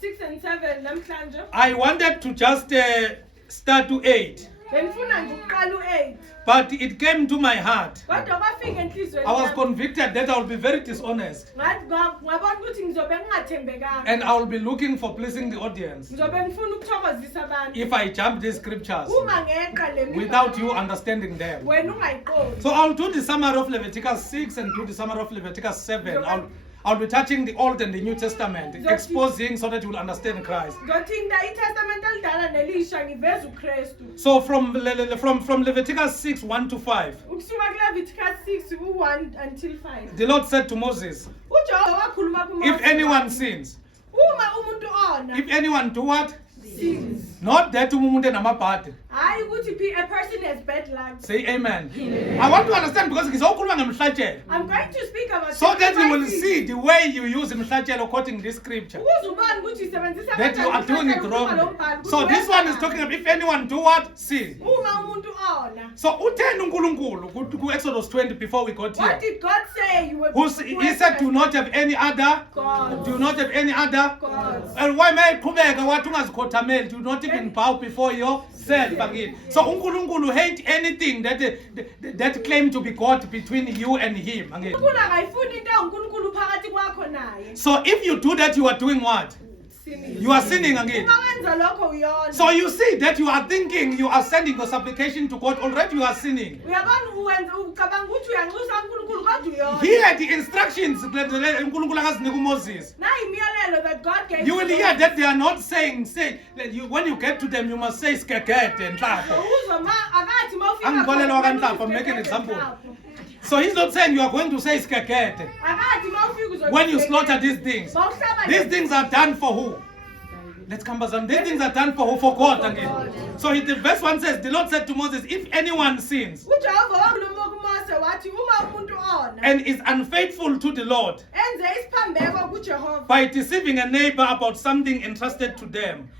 6 and 7 namhlanje. I wanted to just start to 8. Bengifuna nje ukuqala u8. But it came to my heart. Kodwa kwafika enhlizweni. I was convicted that I will be very dishonest. Ngabona ukuthi ngizobe ngingathembekanga. And I will be looking for pleasing the audience Ngizobe ngifuna ukuthokozisa abantu. if I jump these scriptures Uma ngeqa le without you understanding them. wena ungayiqondi. So I'll do the summary of Leviticus 6 and do the summary of Leviticus 7. I'll be touching the Old and the New Testament, exposing so that you will understand Christ. Ngothinta iTestament elidala nelisha ngiveza uKristu. So from Leviticus 6, 1 to 5, Ukusuka kuLeviticus 6 1 until 5. the Lord said to Moses, uJehova wakhuluma kuMoses. if anyone sins, Uma umuntu ona if anyone do what? sins. Not that umuntu enamabhadi. Hayi ukuthi a person has bad luck. Say amen. I want to understand because ngizokhuluma ngemhlatshelo. I'm going to speak about So that you will see the way you use mhlatshelo quoting this scripture. Uzubani ukuthi isebenzisa That you are doing it wrong. So this one is talking about if anyone do what? Sin. Uma umuntu ona. So utheni uNkulunkulu ku Exodus 20 before we got What here? did God say? You were He said do not have any other God. do not have any other God. and why may iqhubeka wathi ungazikhothameli do not even bow before yourself again. So uNkulunkulu hate anything that claim to be God between you and him again. uNkulunkulu akayifuni into uNkulunkulu phakathi kwakho naye. So if you do that you are doing what? You are sinning again. Uma wenza lokho uyona. So you see that you are thinking you are sending your supplication to God, already you are sinning. Uyabona uwenza ucabanga ukuthi uyanxusa uNkulunkulu kodwa uyona. Here the instructions uNkulunkulu akazinika uMoses. Na imiyalelo that God gave. You will hear that they are not saying when you get to them you must say skekete nhlapho. Uzoma akathi mawufika. Angikholelwa kaNhlapho, I'm making an example. So he's not saying you are going to say skekete when you slaughter these things. These things are done for who? Let's come back. These things are done for who? For God again. So the verse 1 says, the Lord said to Moses, if anyone sins and is unfaithful to the Lord by deceiving a neighbor about something entrusted to them,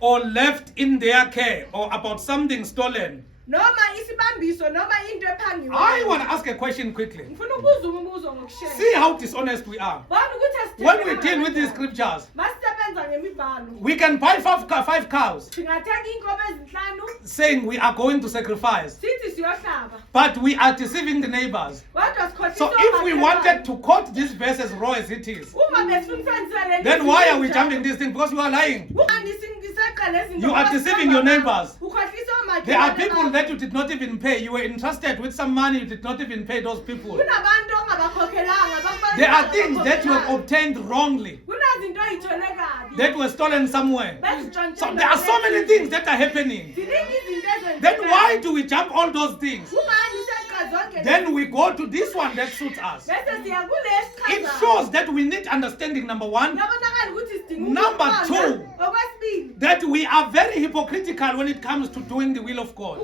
or left in their care, or about something stolen, I want to ask a question quickly. See how dishonest we are. When we deal with these scriptures, we can buy five cows saying we are going to sacrifice, but we are deceiving the neighbors. So if we wanted to quote this verse as raw as it is, then why are we jumping this thing? Because you are lying. You are deceiving your neighbors. There are people that you did not even pay. You were entrusted with some money, you did not even pay those people. There are things that you have obtained wrongly, that were stolen somewhere. So there are so many things that are happening. Then why do we jump all those things? Then we go to this one that suits us. It shows that we need understanding, number one. Number two, that we are very hypocritical when it comes to doing the will of God.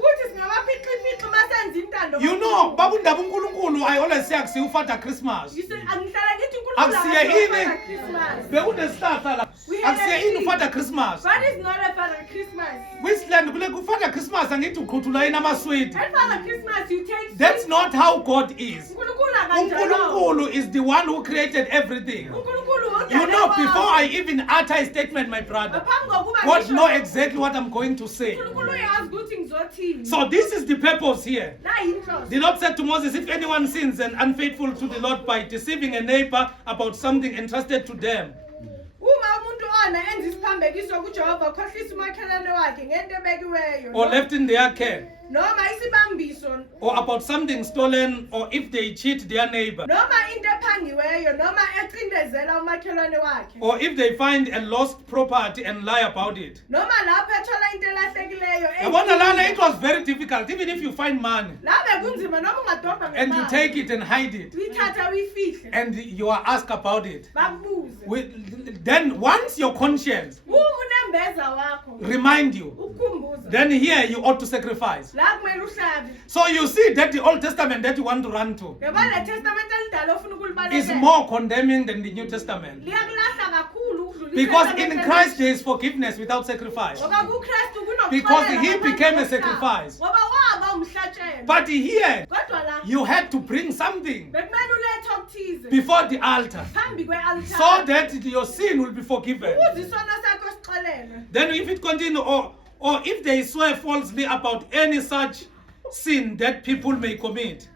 You know, babundaba uNkulunkulu, I always say akusiyufata Christmas. Akusiye ini bekunesihlahla la. Akusiye ini ufata Christmas. God is not a Father Christmas. Queensland kule kufata Christmas angithi uqhuthula yini amaswiti. At Father Christmas you take. That's not how God is. uNkulunkulu is the one who created everything. You know, before I even utter a statement, my brother, God knows exactly what I'm going to say. So this is the purpose here. The Lord said to Moses, if anyone sins and unfaithful to the Lord by deceiving a neighbor about something entrusted to them, or left in their care, or about something stolen, or if they cheat their neighbor, or if they find a lost property and lie about it. It was very difficult. Even if you find money and you take it and hide it and you are asked about it, then once your conscience umbeza wakho remind you, ukukhumbuza then here you ought to sacrifice. la kumele uhlabe So you see that the Old Testament that you want to run to yaba le testament elidala ofuna is ukulibalekela more condemning than the New Testament. liyakulahla kakhulu ukudlula Because iTestament in Christ there is forgiveness without sacrifice. ngoba kuKristu kunokuxolela Because he ngaphandle became a komhlaba. sacrifice. Ngoba waba umhlatshelo But here kodwa la you had to bring something bekumele ulethe okuthize before the altar phambi kwe-altar so that your sin will be forgiven. ukuze isono sakho sixolelwe Then if it continue, or if they swear falsely about any such sin that people may commit,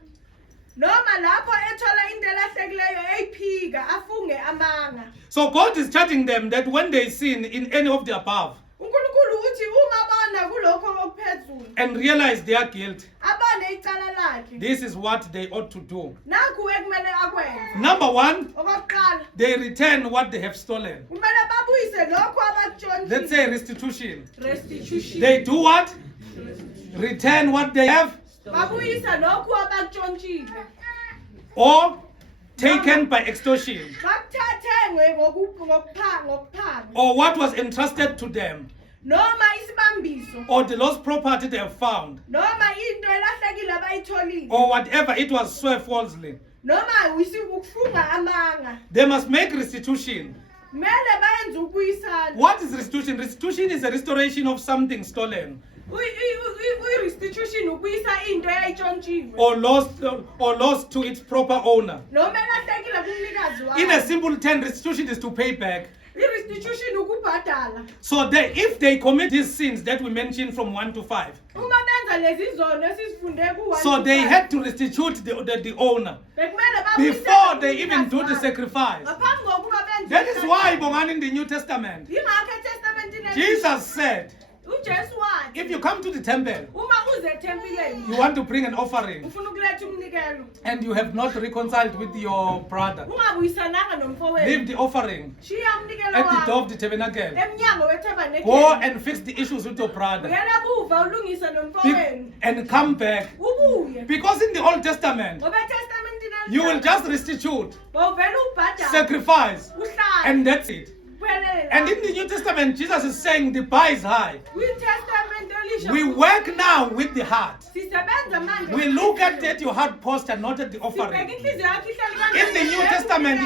noma lapho ethola into elahlekileyo eyiphika afunge amanga so God is charging them that when they sin in any of the above uNkulunkulu uthi uma bona kulokho okuphezulu and realize their guilt, abone icala lakhe this is what they ought to do. nakhu ekumele akwenze Number one, okokuqala they return what they have stolen. kumele babuyise lokho Let's abakutshontshile say restitution. restitution They do what? Return what they have babuyisa lokho abakutshontshile or taken by extortion, bakuthathengwe ngokuphanga or what was entrusted to them, noma isibambiso or the lost property they have found, noma into elahlekile abayitholile or whatever it was swear falsely. noma ukufunga amanga They must make restitution. kumele bayenze ukubuyisana What is restitution? Restitution is a restoration of something stolen i-restitution ukubuyisa into eyayitshontshiwe or lost to its proper owner. noma elahlekile kumnikazi In a wayo simple term, restitution is to pay back. i-restitution ukubhadala So if they commit these sins that we mentioned from 1 to 5, uma benza lezi zono esizifunde ku-1 so to they 5, had to restitute the owner bekumele babuyisele before they even kumnikazi do the wayo. sacrifice. ngaphambi kokuba benze That is why, Bongan, in the New Testament, yingakho etestamentini Jesus said, ujesu wathi if you come to the temple, uma uze ethempileni you want to bring an offering, ufuna ukuletha umnikelo and you have not reconciled with your brother, ungabuyisananga nomfowethu leave the offering shiya umnikelo at the door wakho of the tabernacle. emnyango Go wethabanekeli and fix the issues with your brother uyela buva ulungise nomfowenu and come back. ubuye Because in the Old Testament, ngoba etestamentini you will just restitute, bovela ubhadala sacrifice, uhlala and that's it. kuphelele And in the New Testament, Jesus is saying the bar is high. kwitestament elisha We work now with the heart. sisebenza manje We look at your heart posture, not at the sibheka offering. inhliziyo yakho ihlale In the New Testament,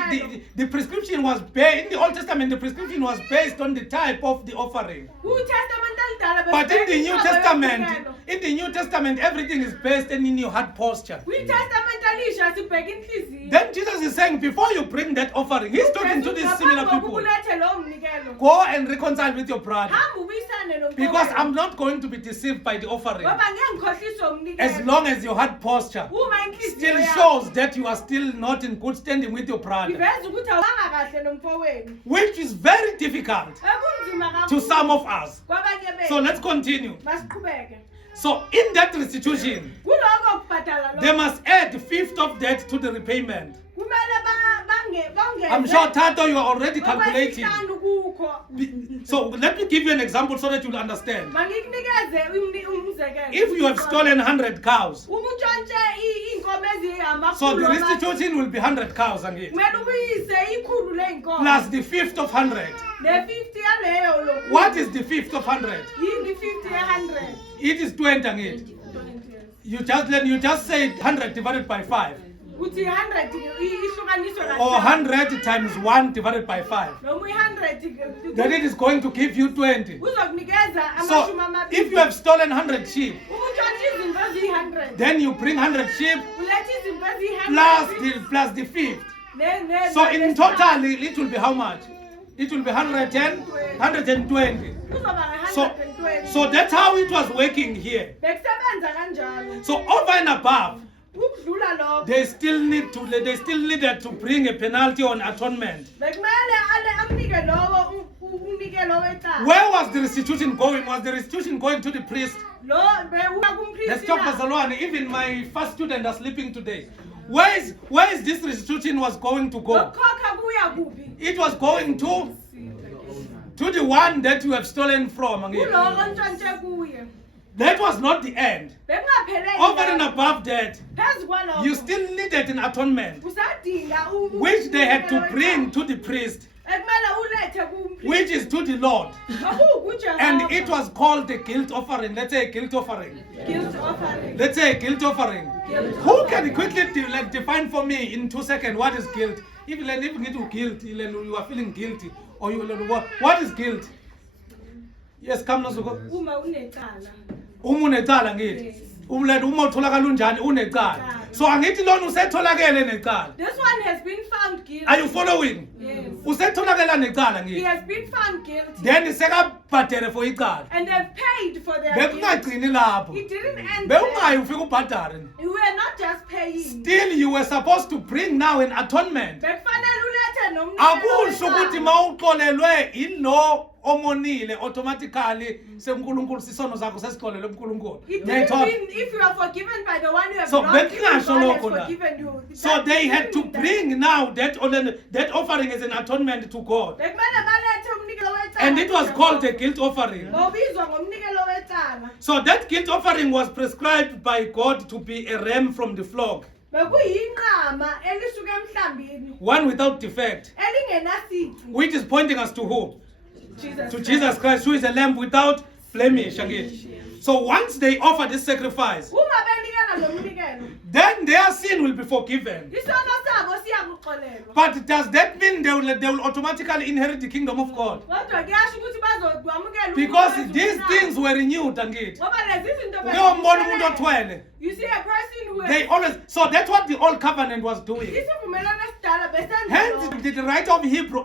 the prescription was based. In the Old Testament, the prescription was based on the type of the offering. kuTestament elidala But in the New besibheka Testament, imnikelo. in the New Testament, everything is based in your heart posture. kwitestament elisha sibheka inhliziyo Then Jesus is saying, before you bring that offering, he's talking to these similar people. ulethe lo mnikelo Go and reconcile with your brother. hamba ubuyisane nomfowethu Because I'm not going to be deceived by the offering. ngoba ngeke ngikhohliswe umnikelo As long as your heart posture uma inhliziyo still yakho shows that you are still not in good standing with your brother, iveza ukuthi awanga kahle nomfowethu which is very difficult ekunzima to kakhulu some of us. kwabanye So bethu let's continue. masiqhubeke So in that restitution, kuloko kubhadala they lo must add a fifth of that to the repayment. kumele bongeze I'm sure, Tato, you are already calculating. okwesihlanu kukho So let me give you an example so that you'll understand. mangikunikeze umzekelo If you have stolen 100 cows, uma utshontshe iy'nkomo eziyamakhulu so the restitution will be 100 cows again, kumele ubuyise ikhulu ley'nkomo plus the fifth of 100. ne-50 yaleyo lokhu What is the fifth of 100? yini 50 ye-100 It is 20 again. You just said 100 divided by 5, uthi 100 ihlukaniswe or 100 times 1 divided by 5. noma i-100 Then it is going to give you 20. uzokunikeza So amashumi amabili if you have stolen 100 sheep, uma utshontshe izinto eziyi-100 then you bring 100 sheep ulethe izinto eziyi-100 plus the fifth. So in total, it will be how much? It will be 120. So that's how it was working here. bekusebenza kanjalo So over and above, ukudlula lokho they still needed to bring a penalty on atonement. bekumele amnike lowo umnikelo wecala Where was the restitution going? Was the restitution going to the priest? lo bewuya Let's talk kumpristi Bazalwane. Even my first student are sleeping today. Where is this restitution was going to go? lokukhokha kuya kuphi It was going to the one that you have stolen from. kulo ontshontshe kuye That was not the end. bekungaphelele Over and above that, phezu kwalokho you still needed an atonement, usadinga which they had to bring to the priest. ekumele ulethe which is to the Lord. And it was called a guilt offering. Let's say a guilt offering. Let's say a guilt offering. Who can quickly define for me in 2 seconds what is guilt? If you get guilt, you are feeling guilty. Or what is guilt? Yes, come now. Unecala ngithi. Uma utholakala unjani unecala. So angithi lona usetholakele necala. This one has been found guilty. Are you following? Yes. Usetholakala necala ngithi. He has been found guilty. Then sekabhadele for icala. And they've paid for their guilt. Bekungagcini lapho. He didn't end Bewungayi ufika ubhadale. You were not just paying. Still you were supposed to bring now an atonement. Bekufanele ulethe nomnikelo. Akusho ukuthi mawuxolelwe ilo omonile automatically senkulunkulu sisono zakho sesikolele uNkulunkulu. It didn't mean if you are forgiven by the one who has so wronged you, God has lokho forgiven you. So they had to bring now that offering as an atonement to God. Bekumele balethe umnikelo wecala. And it was called a guilt offering. Ngobizwa ngomnikelo wecala. So that guilt offering was prescribed by God to be a ram from the flock. Bekuyinqama elisuka emhlambini. One without defect. Elingenasici. Which is pointing us to who? Jesus to Jesus Christ, who is a lamb without blemish again. So once they offer this sacrifice, Uma benikela lo mnikelo. then their sin will be forgiven. Isono sabo siyakuxolelwa. But does that mean they will automatically inherit the kingdom of God? Kodwa kuyasho ukuthi bazokwamukela Because these things were renewed, angithi. Ngoba lezi zinto Uyombona umuntu othwele. You see a person who They always, so that's what the old covenant was doing. isivumelwano esidala besenza. Hence the writer of Hebrew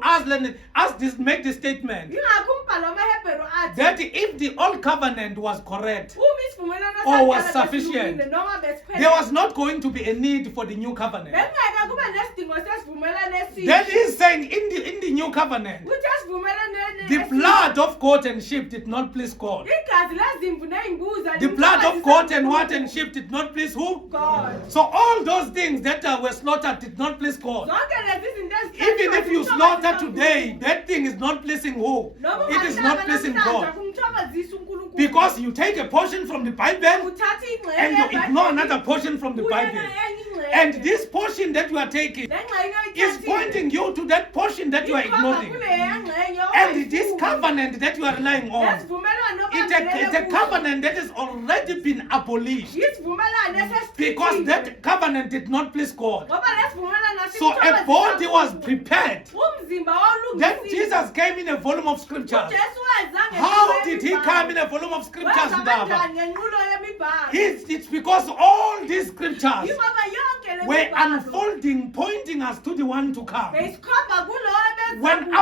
make the statement Yingakho umbhalo wamaHebheru athi that if the old covenant was correct uma isivumelwano or was esidala sufficient, besilungile noma besiphelele. there was not going to be a need for the new covenant. Bekungeke kube nesidingo sesivumelwano esisha. Then he's saying in the new covenant, Ukuthi esivumelwano the blood of goat and sheep did not please God. igazi lezimvu nezimbuzi The blood of goat and what and sheep did not please who? God. So all those things that were slaughtered did not please God. Zonke lezi zinto Even if you slaughter today, that thing is not pleasing who? Noma It is not pleasing God. kumthokozisa uNkulunkulu. Because you take a portion from the Bible Uthatha ingxenye and you yeBhayibheli, ignore another portion from the uyena Bible. enye ingxenye. And this portion that you are taking Le ngxenye is oyithathile, pointing you to that portion that you are ikhomba ignoring. kuleya ngxenye And this oyifunayo. covenant that you are relying on, Lesivumelwano it's a obangelele covenant that has already been abolished. kuso. Isivumelwano esesithile. Because that covenant did not please God. Ngoba lesivumelwano So a asimthokozisa body was uNkulunkulu. prepared. Umzimba Then wawulungisiwe. Jesus came in a volume of scriptures. uJesu weza ngenqulo How did he yemibhalo. come in a volume of scriptures, Weza Ndaba? kanjani ngenqulo yemibhalo? It's because all these scriptures Yingoba yonke le were mibhalo unfolding, pointing us to the one to come. beyisikhomba kulo ebeza When kuwo.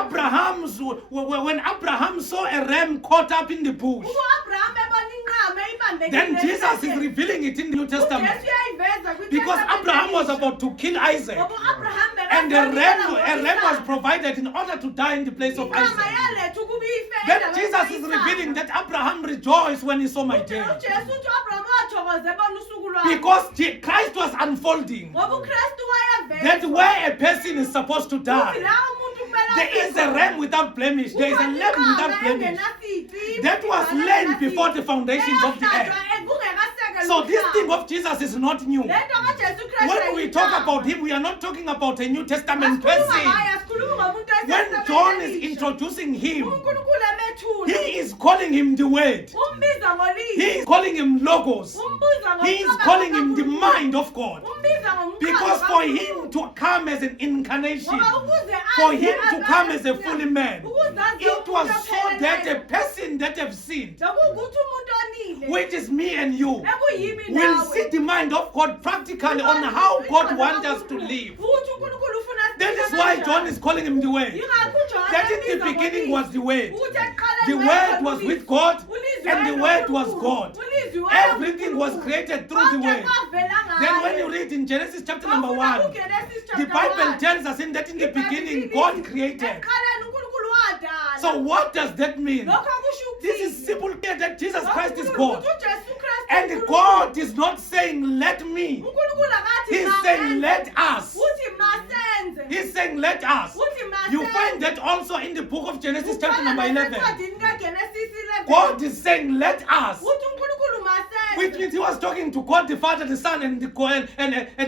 Abraham saw a ram caught up in the bush, U-Abraham ebona inqama eyibambekile then Jesus is esandleni. revealing it in the New Testament. uJesu uyayiveza kwi- Because Testament Abraham was elisha. about to kill Isaac. Ngoba u-Abraham And a bekafuna ram was ukubonisa. provided in order to die in the place of Inqama Isaac. yaletha ukuba ife Then endaweni Jesus is kayisaka. revealing that Abraham rejoiced when he saw my day. uJesu uthi u-Abraham wathokoza ebona usuku lwakhe. Because Christ was unfolding Ngoba uKristu wayeveza. that where a person is supposed to Uthi die, la umuntu kumele there is a afe ram without blemish. There is a khona. lamb Kukhona without inqama blemish. engenasici, That was ibhalo laid engenasici. before the foundations of the earth. Eyahlatshwa kungekasekelwa So this umhlaba. thing of Jesus is not new. Le nto kaJesu Kristu When we talk about him, we are not talking about a New Testament asikhuluma person. ngaye, asikhulumi ngomuntu When oseStamentu John is Elisha. introducing him, uNkulunkulu emethula. he is calling him the Word. Umbiza ngolizo. He is calling him Logos. Umbiza He is ngomqondo calling him the kaNkulunkulu. mind of God. Umbiza ngomqondo Because for kaNkulunkulu. him to come as an incarnation, Ngoba ukuze for aze him to abe come as a aze- fully man, ukuze aze it was umuntu so that a opheleleyo. person that have sinned, Sokuwukuthi umuntu onile. which is me and you, Ekuyimi will nawe. see the mind of God practically on how God wants us to live. Futhi uNkulunkulu ufuna That is siphile why kanjani. John is calling him the Word. Yingakho uJohane That in the embiza beginning ngolizo. was the Word. Ukuthi ekuqaleni The Word was wayekho with uLizwi. God, uLizwi and the wayekho Word was uNkulunkulu. God. uLizwi wayekho Everything was uNkulunkulu. created through the Konke Word. kwavela Then ngaye. when you read in Genesis chapter number Mawufuna 1, uGenesis the chapter Bible 1. tells us in that in the beginning Ibhayibheli God lithi, created. ekuqaleni uNkulunkulu wadala. So what does that mean? Lokho kusho This ukuthini? is simple clear that Jesus Lokho Christ is kusho God. ukuthi uJesu Kristu And uNkulunkulu. God is not saying let me. uNkulunkulu akathi He's masenze. saying let us. Uthi masenze. He's saying let us. Uthi masenze. You find that also in the book of Genesis chapter number 11. Encwadini kaGenesis 11. God is saying let us. Uthi uNkulunkulu masenze. Which means he was talking to God the Father, the Son, and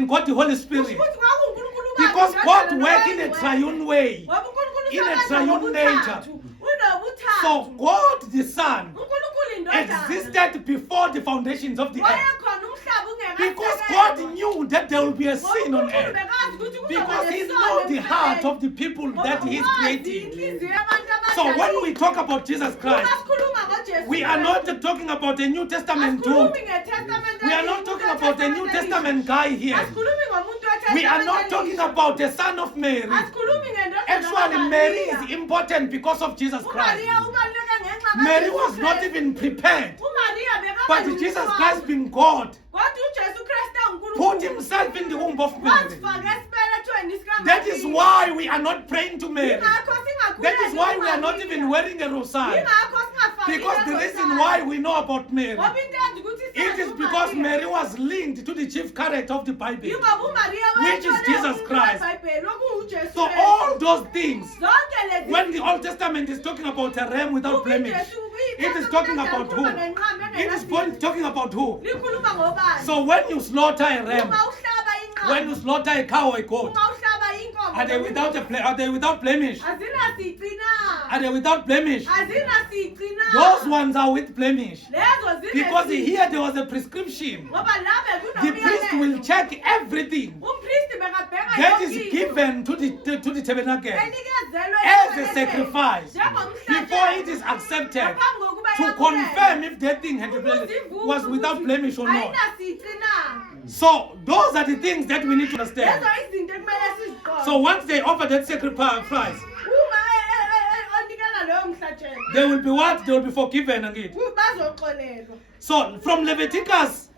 God the Holy Spirit. Futhi kwakuNkulunkulu Because bakhe, God indodana works in a noyedwa. triune way. Ngoba uNkulunkulu in a triune nature. So God the Son existed before the foundations of the earth. Because God knew that there will be a sin on earth. Because He knows the heart of the people that He is creating. So when we talk about Jesus Christ, we are not talking about a New Testament dude. We are not talking about a New Testament guy here. We are not talking about the son of Mary. Actually, Mary is important because of Jesus Christ. Mary was not even prepared. But Jesus Christ, being God, put Himself in the womb of Mary. That is why we are not praying to Mary. That is why we are not even wearing a rosary. Because the reason why we know about Mary, it is because Mary was linked to the chief character of the Bible, which is Jesus Christ. So all those things, when the Old Testament is talking about a ram without blemish, it is talking about who? It is talking about who? So when you slaughter a ram, when you slaughter a cow or a goat, are they without blemish? Are they without blemish? Those ones are with blemish. Because here there was a prescription. The priest will check everything that is given to the tabernacle as a sacrifice before it is accepted, to confirm if that thing was without blemish or not. So those are the things that we need to understand. So once they offer that sacrifice, they will be what? They will be forgiven again. So from Leviticus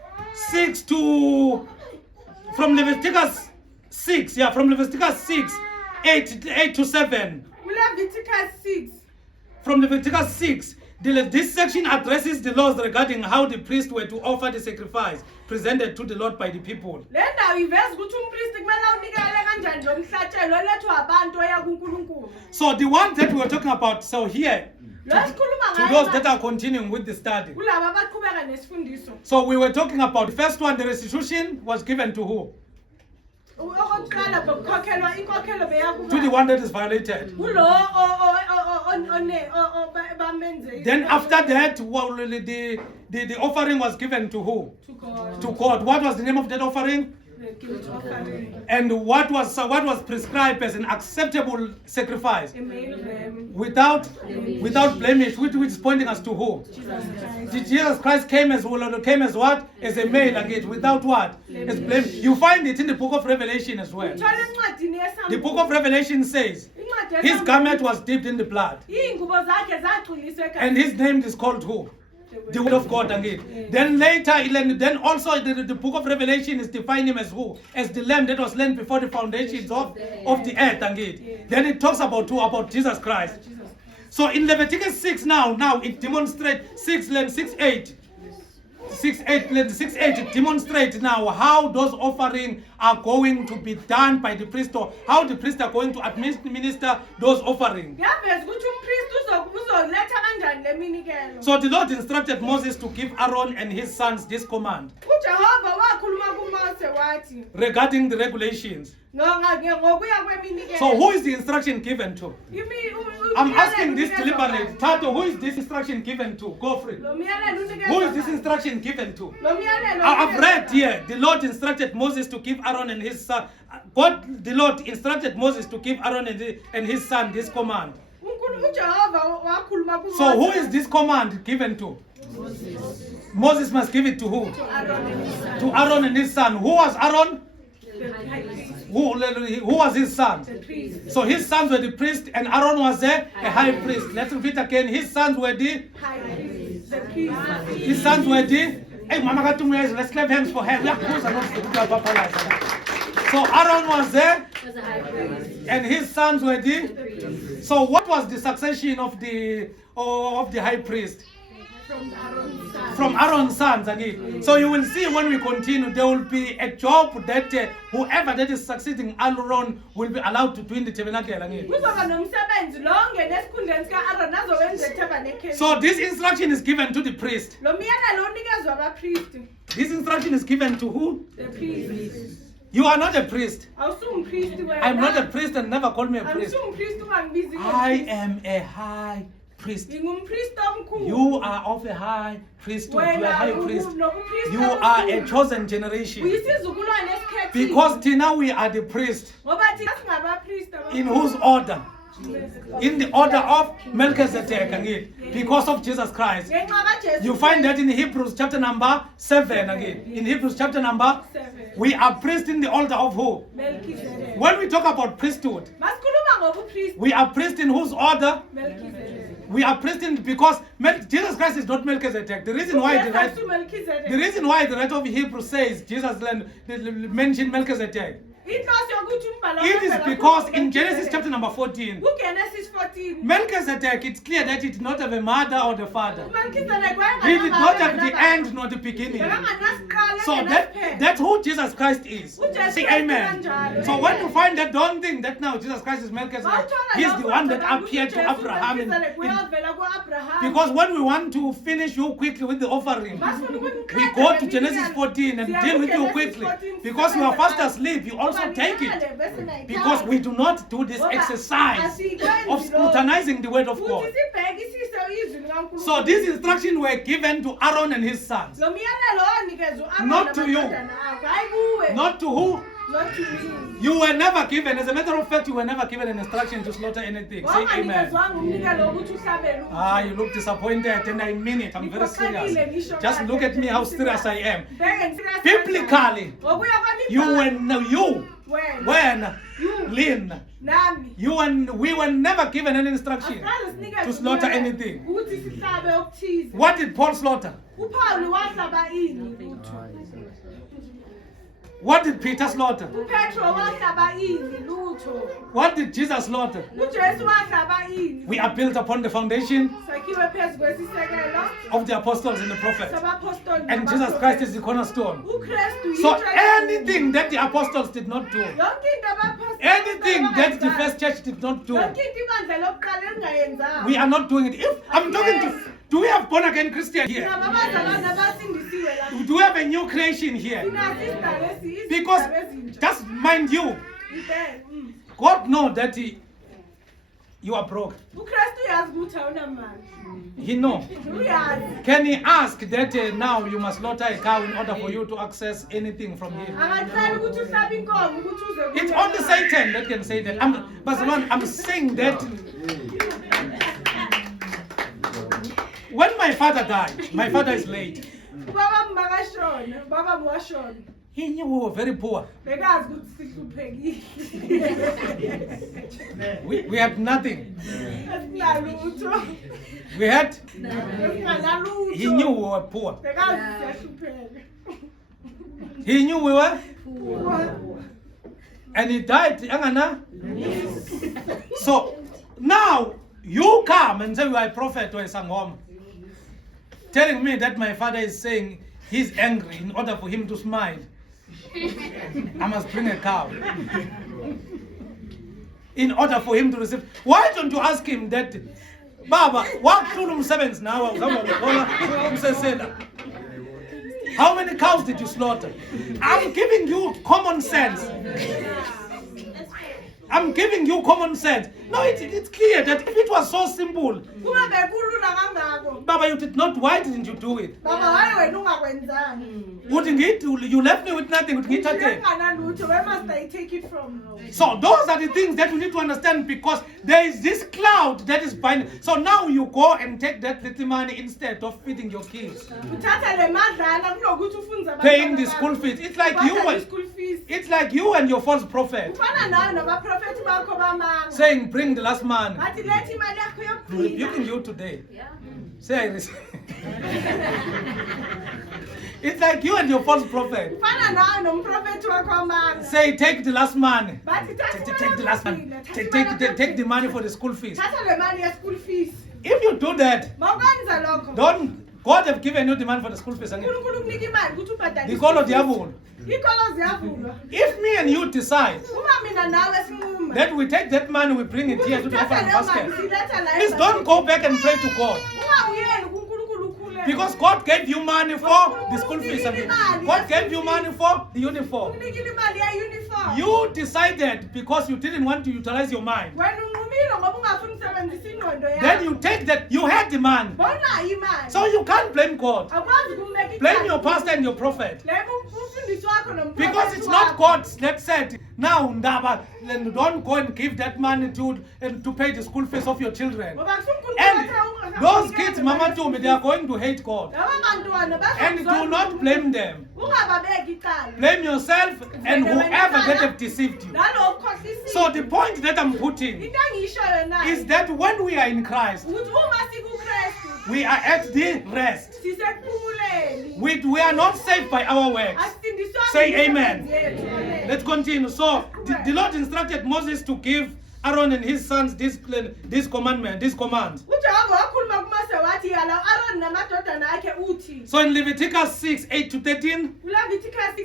6, 8 to 7. From Leviticus 6, this section addresses the laws regarding how the priests were to offer the sacrifice presented to the Lord by the people. So the one that we were talking about, so here, to those that are continuing with the study. So we were talking about the first one, the restitution was given to who? To the one that is violated. Then after that, the offering was given to who? To God. What was the name of that offering? And what was prescribed as an acceptable sacrifice? Without blemish, which is pointing us to who? Jesus Christ came as what? As a male again, without what? As blemish. You find it in the book of Revelation as well. The book of Revelation says his garment was dipped in the blood. And his name is called who? The word of God again. Then later, then also the book of Revelation is defining him as who? As the lamb that was slain before the foundations of the earth again. Then it talks about who? About Jesus Christ. So in Leviticus 6 now it demonstrates 6:8. 6:8 it demonstrates now how those offerings are going to be done by the priest, or how the priests are going to administer those offerings. So the Lord instructed Moses to give Aaron and his sons this command regarding the regulations. So who is the instruction given to? I'm asking this deliberately. Tato, who is this instruction given to? Go free. Who is this instruction given to? I've read here, the Lord instructed Moses to give Aaron and his son. The Lord instructed Moses to give Aaron and his son this command. So who is this command given to? Moses must give it to who? To Aaron and his son. Who was Aaron? Who was his son? So his sons were the priest and Aaron was a high priest. Let's repeat again. His sons were the high priest. His sons were the let's clap hands for him. So Aaron was there and his sons were the. So what was the succession of the high priest? From Aaron's sons again. So you will see when we continue, there will be a job that whoever that is succeeding Aaron will be allowed to do in the tabernacle again. So this instruction is given to the priest. This instruction is given to who? The priest. You are not a priest. Awusumpristi wena. I'm not a priest and never call me a priest. Awusumpristi ungangibizi I am a high priest. ngingumpristi omkhulu. You are of a high priesthood. You are a Wena high priest. unobupristi You are a omkhulu. chosen generation. Uyisizukulwane esikhethiwe. Because now we are the priest. Ngoba thina singabapristi In whose order? In the order of Melchizedek again. Because of Jesus Christ. Ngenxa kaJesu. You find that in Hebrews chapter number 7 again. In Hebrews chapter number 7. we are priests in the order of who? Melchizedek. When we talk about priesthood, Masikhuluma ngobupristi. we are priests in whose order? Melchizedek. We are priests in because Jesus Christ is not Melchizedek. The reason why the writer of Hebrews says Jesus mentioned Melchizedek. It is because in Genesis chapter number 14, Genesis 14. Melchizedek, it's clear that he did not have a mother or the father. Melchizedek He did not have the end nor the beginning. So that's who Jesus Christ is. Say amen. So when you find that, don't think that now Jesus Christ is Melchizedek. He's the one that appeared to Abraham. Because when we want to finish you quickly with the offering, we go to Genesis 14 and deal with you quickly. Because you are fast asleep, you also take it. Because we do not do this exercise of scrutinizing the word of God. So these instructions were given to Aaron and his sons. Not to you. Not to who? Not to me. You were never given, as a matter of fact, you were never given an instruction to slaughter anything. Say amen. You look disappointed and I mean it. I'm very serious. Just look at me how serious I am. Biblically, Lynn, you and we were never given any instruction to slaughter anything. What did Paul slaughter? What did Peter slaughter? What did Jesus slaughter? We are built upon the foundation of the apostles and the prophets. And Jesus Christ is the cornerstone. So anything that the apostles did not do, anything that the first church did not do, we are not doing it. If I'm talking to, do we have born again Christians here? Do we have a new creation here? Because, just mind you, God knows that you are broke. He knows. Can he ask that now you must slaughter a cow in order for you to access anything from him? It's only Satan that can say that. I'm saying that when my father died, my father is late. He knew we were very poor. We had nothing. We had. He knew we were poor. He knew we were. And he died. So now you come and say you are a prophet or a sangoma, telling me that my father is saying he's angry in order for him to smile. I must bring a cow in order for him to receive. Why don't you ask him that, Baba, what sevens now? How many cows did you slaughter? I'm giving you common sense. I'm giving you common sense. No, it's clear that if it was so simple, Baba, you did not. Why didn't you do it? Wouldn't it? You left me with nothing. Where must I take it from? So those are the things that we need to understand, because there is this cloud that is binding. So now you go and take that little money instead of feeding your kids, paying the school fees. It's like you and your false prophet saying, bring the last man. I'm rebuking you today. Say I receive. It's like you and your false prophet. Say, take the last money. Take the last money. Take the money for the school fees. If you do that, don't. God have given you the money for the school fees. If me and you decide that we take that money, we bring it here to the offering basket, please don't go back and pray to God. Because God gave you money for the school fees. God gave you money for the uniform. Unikile imali ye-uniform. You decided because you didn't want to utilize your mind. Wena unqumile ngoba ungafuni ukusebenzisa ingqondo yakho. Then you take that, you had the money. Bonayo imali. So you can't blame God. Akwazi ukumbeka Blame your pastor and your prophet. Blame umfundisi wakho nomprofeti Because it's not God that said, now Ndaba, then don't go and give that money to pay the school fees of your children. Ngoba kusunkulu And kwetha those kids, Mama Tumi, they are going to hate God. laba bantwana And do not blame them. ungababeki icala. Blame yourself and whoever that have deceived you. Nalo ukhohlisile. So the point that I'm putting Into engiyishoyo nayo is that when we are in Christ, ukuthi uma sikuKristu we are at the rest. sisekuphumuleni. We are not saved by our works. Asindiswa Say amen. Amen. Let's continue. So the Lord instructed Moses to give Aaron and his sons this commandment, this command. uJehova wakhuluma kuMose wathi yala Aaron namadodana akhe uthi. So in Leviticus 6:8-13, Leviticus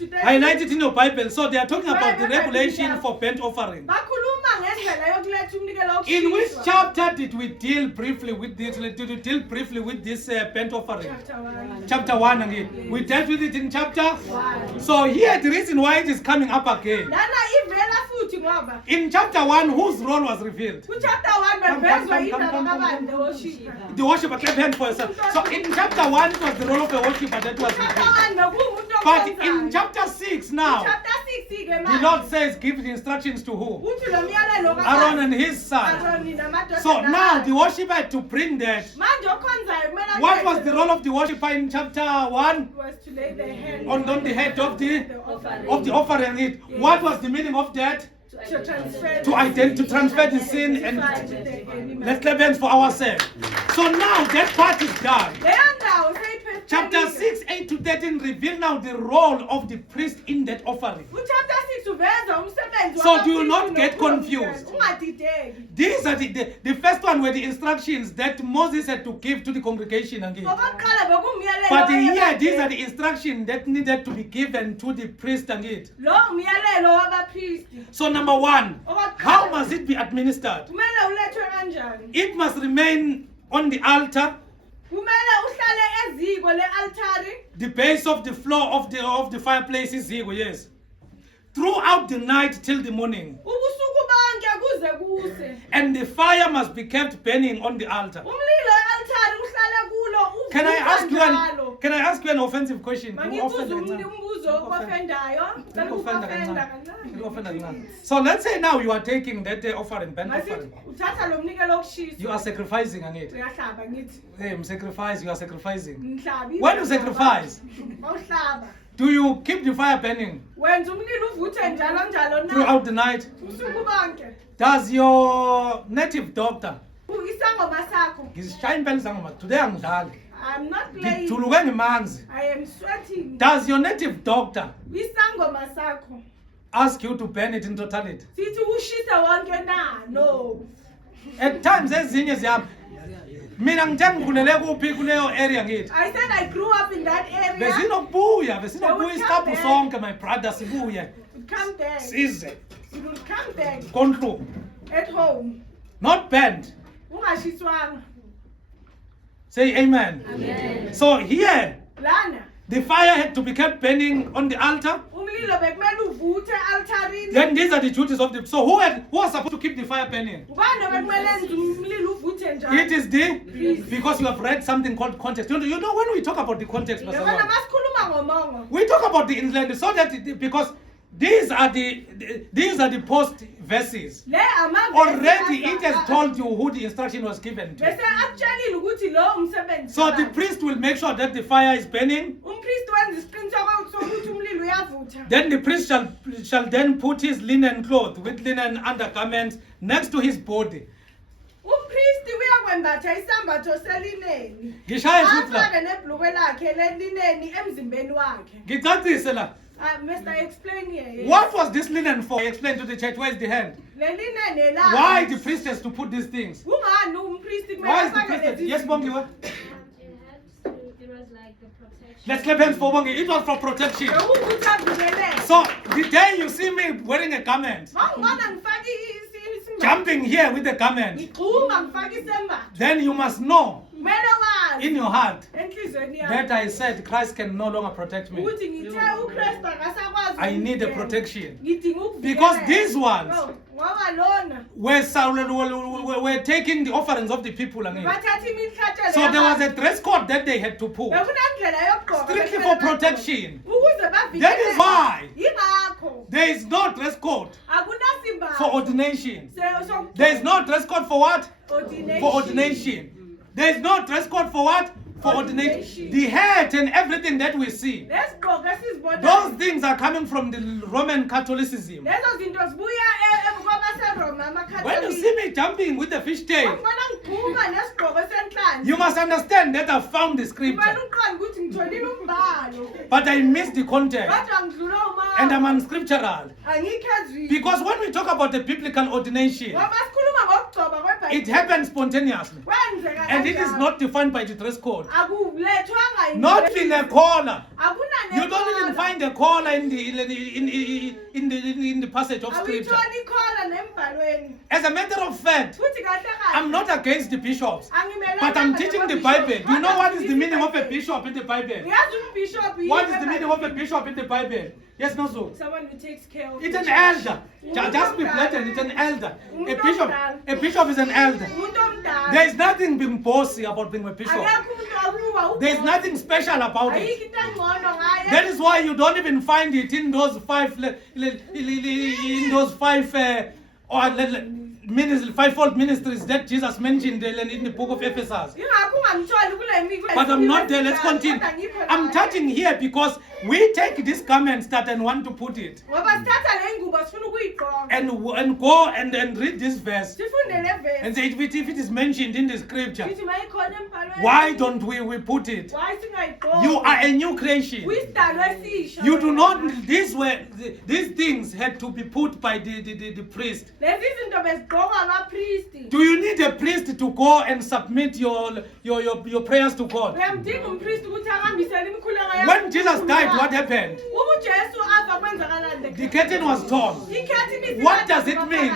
6:8-13. highlight it in your Bible. So they are talking about the regulation for burnt offering. Bakhuluma ngendlela yokuletha umnikelo In which wokushiswa. chapter did we deal briefly with this? Did we deal briefly with this burnt offering? Chapter 1. Chapter 1 again. We dealt with it in chapter. So here the reason why it is coming up again. Lana ivela futhi ngoba In chapter 1, whose role was revealed? kuchapter 1 bevezwa indaba kabani worship. The worshiper. Clap hand for yourself. So in chapter 1, it was the role of a worshiper that was Chapter revealed. 1 bekuwumuntu But in okhonzayo. chapter 6 now, Chapter 6 ke the manje. Lord says, give the instructions to who? Uthi lo myalelo Aaron and his son. Aaron namadodana. So now akhe. the worshiper had to bring that. Manje okhonzayo kumele What was the role of the worshiper in chapter 1? was to lay the hand On the head of the offering. offering it. What was the meaning of that? To transfer To transfer the sin and let's clap hands for ourselves. So now that part is done. Chapter 6, 8-13 reveal now the role of the priest in that offering. So do not get confused. These are the first one were the instructions that Moses had to give to the congregation again. But here these are the instructions that needed to be given to the priest again. So number 1, how must it be administered? It must remain on the altar, the base of the floor of the fireplace is here, yes. Throughout the night till the morning. And the fire must be kept burning on the altar. Can I ask you an offensive question? So let's say now you are taking that offering, burnt offering. You are sacrificing on it. Hey, sacrifice, you are sacrificing. When you sacrifice, do you keep the fire burning throughout the night? Does your native doctor, today I'm not playing. I am sweating. does your native doctor ask you to burn it in totality? No. At times ezinye ziyapha. Mina ngithe ngikhulele kuphi kuleyo area ngithi. I said I grew up in that area. Besinokubuya isiqaphu sonke my brother sibuye. Come back. Size. You will come back Konhlu. at home. Not burned. Ungashiswanga. Say amen. Amen. So here Lana. the fire had to be kept burning on the altar. Umlilo bekumele uvuthe altarini. Then these are the duties of the. So who was supposed to keep the fire burning? Ubani bekumele enze umlilo uvuthe njalo. It is because you have read something called context. You know when we talk about the context, Pastor Yabona Lord, masikhuluma ngomongo. we talk about the inland so that because these are the post verses. Le amavesi Already it has told you who the instruction was given to. bese akutshelile ukuthi lo umsebenzi. So the priest will make sure that the fire is burning. Umpriest wenza isiqiniseko sokuthi umlilo uyavutha. Then the priest shall then put his linen cloth with linen undergarments next to his body. Umpriest uyakwembatha isambatho selineni. Ngishaya futhi la. Afake nebhlukwe lakhe lelineni emzimbeni wakhe. Ngicacise la. Must I explain here? Yes. What was this linen for? Explain to the church. Where is the hand? Lelineni la. Why the priest has to put these things? Ungani umpriest kumele Why is the afake priest? lezi Yes, Bongiwa. It was like the protection. Let's clap hands for Bongi. It was for protection. ukuthi avikeleke. So the day you see me wearing a garment, Mawungibona ngifake isimbatho. jumping here with the garment, Ngigquma ngifake isembatho. then you must know kumele wazi in your heart enhlizweni that yakho I said Christ can no longer protect me. ukuthi ngithe uKristu akasakwazi I need a ukungivikela. protection. Ngidinga ukuvikeleka. Because these ones Yo, ngoba lona were taking the offerings of the people. Again. bathatha imihlatshelo So there was yabantu. a dress code that they had to pull. Bekunendlela yokugqoka Strictly bekumele for bagqoke. protection. Ukuze bavikeleke. That is why Yingakho there is no dress code akunasimba for ordination. There is no dress code for what? For ordination. There is no dress code for what? For ordination. The hat and everything that we see, Lesigqoko esizibona. those things are coming from the Roman Catholicism. Lezo zinto zibuya kwabaseRoma amakhatholika. When you see me jumping with the fishtail, Ngibona ngigquma nesigqoko senhlanzi. you must understand that I found the Ngibona scripture, uqonda ukuthi ngitholile umbhalo. but I missed the context, Kodwa ngidlula uma. and I'm unscriptural. Angikhazile. Because when we talk about the biblical ordination, Ngoba sikhuluma ngokugcoba kweBhayibheli. it happens spontaneously, Kwenzeka and it is kanjalo. not defined by the dress code. Akulethwanga Not in a collar. Akuna You don't even find a collar in the passage of scripture. awuyitholi ikhola nembhalweni. As a matter of fact, Futhi kahle kahle. I'm not against the bishops, Angimelanga but I'm nabantu teaching the ababishop. Bible. Do you know what is the Kodwa meaning of a ngifisa bishop in the Bible? Ngiyazi umbishop yini What is the eBhayibhelini. meaning of a bishop in the Bible? Yes, no, so. Someone who takes care of It's the an church. elder. Just be blatant. It's an elder. A bishop is an elder. Umuntu omdala. There is nothing being bossy about being a bishop. Akekho umuntu akuwa There is nothing special about it. Ayikho into engcono ngaye. That is why you don't even find it in those five fivefold ministries that Jesus mentioned in the book of Ephesus. Yingakho ungamtholi kule miko. But I'm not there. Let's continue. Kodwa ngipho I'm la. touching here because we take this garment start and want to put it Ngoba sithatha le ngubo sifuna ukuyigqoka. and go and read this verse Sifunde le verse. and say if it is mentioned in the scripture, Sithi mayikhona embhalweni. why don't we put it? Why singayigqoki? You are a new creation. Kwisidalwa esisha. You do not. These things had to be put by the priest. Lezi zinto bezigqokwa abapristi. Do you need a priest to go and submit your prayers to God? Uyamdinga umpristi ukuthi ahambisele imikhuleko yakho. When Jesus died, what happened? Uma uJesu afa kwenzakalani? The curtain was torn. Ikhathi What does it mean?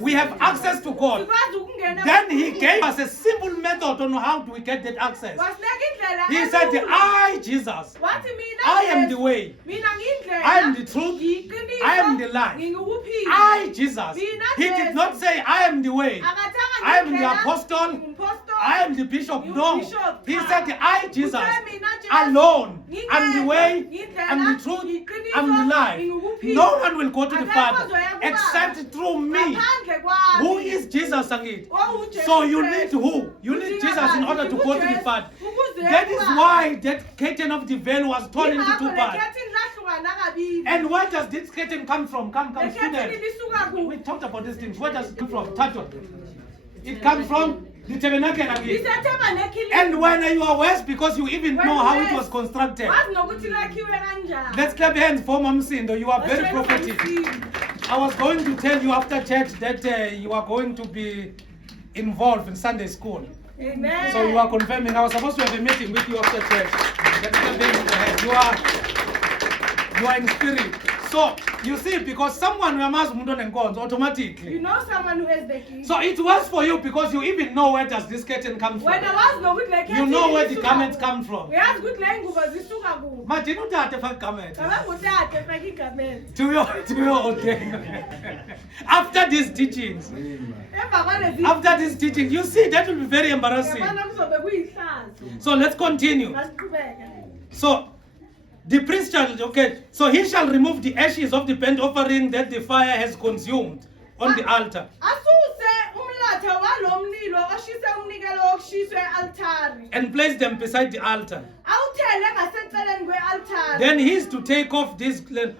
We have access to God. Sikwazi ukungena. Then he gave us a simple method on how do we get that access. Wasinika indlela. He said, elula. I, Jesus, Wathi mina I am the Jesu, way, Mina ngiyindlela. I am the truth, Ngiyiqiniso, I am the life. Ngingukuphila. I, Jesus. He did not say, I am the way, Akathanga I am the ngindlela, apostle, ngingumphostoli, I am the bishop. No. ngingubishop. He said, I, Jesus, Uthe mina Jesu, alone. ngindlela, I'm the way, ngindlela, I'm the truth, ngiyiqiniso, I'm the life. ngingukuphila. No one will go to the Akekho Father ozoya kuBaba. except through me. Ngaphandle kwami. Who is Jesus, Sangit? OuJesu So you Kristu. need who? You need Udinga Jesus in bani? order to go to the UJesu. Father. Ukuze That is kuBaba. why that curtain of the veil was torn into Yingakho two le parts. curtain lahlukana kabili. And where does this curtain come from? Come, Le curtain student. lisuka We kuphi? talked about these things. Where does it come from? Tato. It comes from the tabernacle again. Lisethabanekile. And when you are west, because you even know how it was constructed. Wazi nokuthi lakhiwe kanjani. Let's clap hands for Mamsindo. You are very prophetic. I was going to tell you after church that you are going to be involved in Sunday school. Amen. So you are confirming. I was supposed to have a meeting with you after church. Let's clap hands for the head. You are in spirit. So you see, because someone automatically. You know someone who has the key. So it works for you because you even know where does this curtain come from. Wena wazi nokuthi le curtain You know where the lisuka garments kuphi. come from. Uyazi ukuthi le ngubo zisuka kuphi. Imagine uthathe fake garment. Cabanga faka igamenti. To your ordain. After these teachings, Emva kwalezi after this teaching, you see that will be very embarrassing. yabona kuzobe kuyihlazo. So let's continue. Masiqhubeke. So the priest shall, okay, so he shall remove the ashes of the burnt offering that the fire has consumed on the altar. Asuse umlatha walomlilo oshise umnikelo wokushiswa e-altari. And place them beside the altar. Awuthele ngaseceleni kwe-altari. Then he is to take off this cloth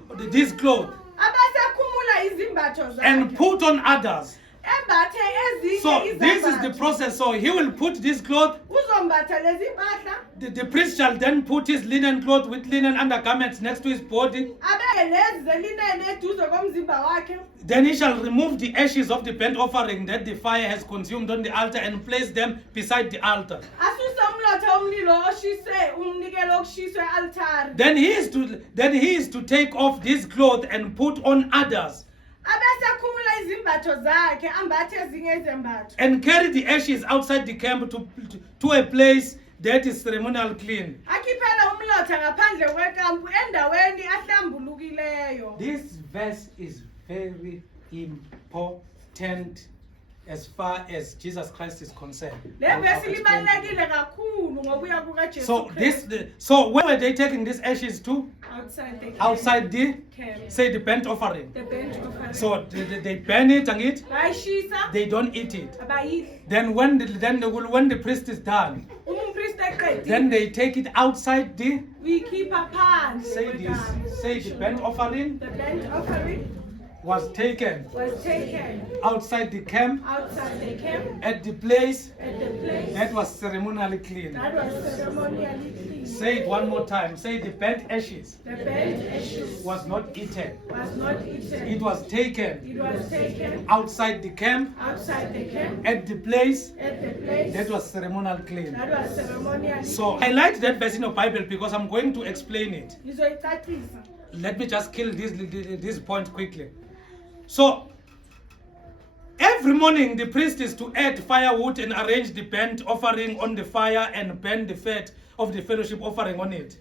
Abase khumula izimbatho zakhe. and put on others. Embathe ezinye So this is the izambatho. process. So he will put this cloth. Uzombatha lezi mpahla. The priest shall then put his linen cloth with linen undergarments next to his body. Abeke lezi zelinene eduze komzimba wakhe. Then he shall remove the ashes of the burnt offering that the fire has consumed on the altar and place them beside the altar. Asuse umlotha womlilo oshise umnikelo wokushiswa e-altari. Then he is to take off this cloth and put on others. abese akhumula izimbatho zakhe ambathe ezinye izembatho and carry the ashes outside the camp to a place that is ceremonial clean. akhiphela umlotha ngaphandle kwekampu endaweni ahlambulukileyo. This verse is very important as far as Jesus Christ is concerned. Le verse libalekile kakhulu ngokuya kuka Jesu So Kristu. so where were they taking these ashes to? outside the camp. Outside the, Camp. say, the burnt offering. The bench offering. So they burn it and eat. bayishisa They don't eat it. abayidli. Then when the priest is done, Umpristi eqedile then they take it outside the, uyikhipha phandle say kwekampu. this, say the burnt offering The bench offering was taken was taken outside the camp outside the camp at the place at the place that was ceremonially clean. that was ceremonially clean. Say it one more time. Say the burnt ashes The bench ashes was not eaten. was not eaten. It was taken It was taken outside the camp outside the camp at the place at the place that was ceremonial clean. that was ceremonially So I like that verse in the Bible because I'm going to explain it. ngizoyicacisa. Let me just kill this point quickly. So every morning the priest is to add firewood and arrange the burnt offering on the fire and burn the fat of the fellowship offering on it.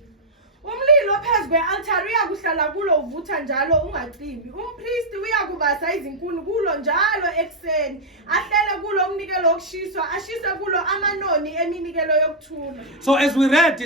Umlilo phezu kwe-altar uyakuhlala kulo uvutha njalo ungacimi. Umpristi uyakubasa izinkuni kulo njalo ekuseni. Ahlele kulo umnikelo wokushiswa, ashise kulo amanoni eminikelo yokuthula. So as we read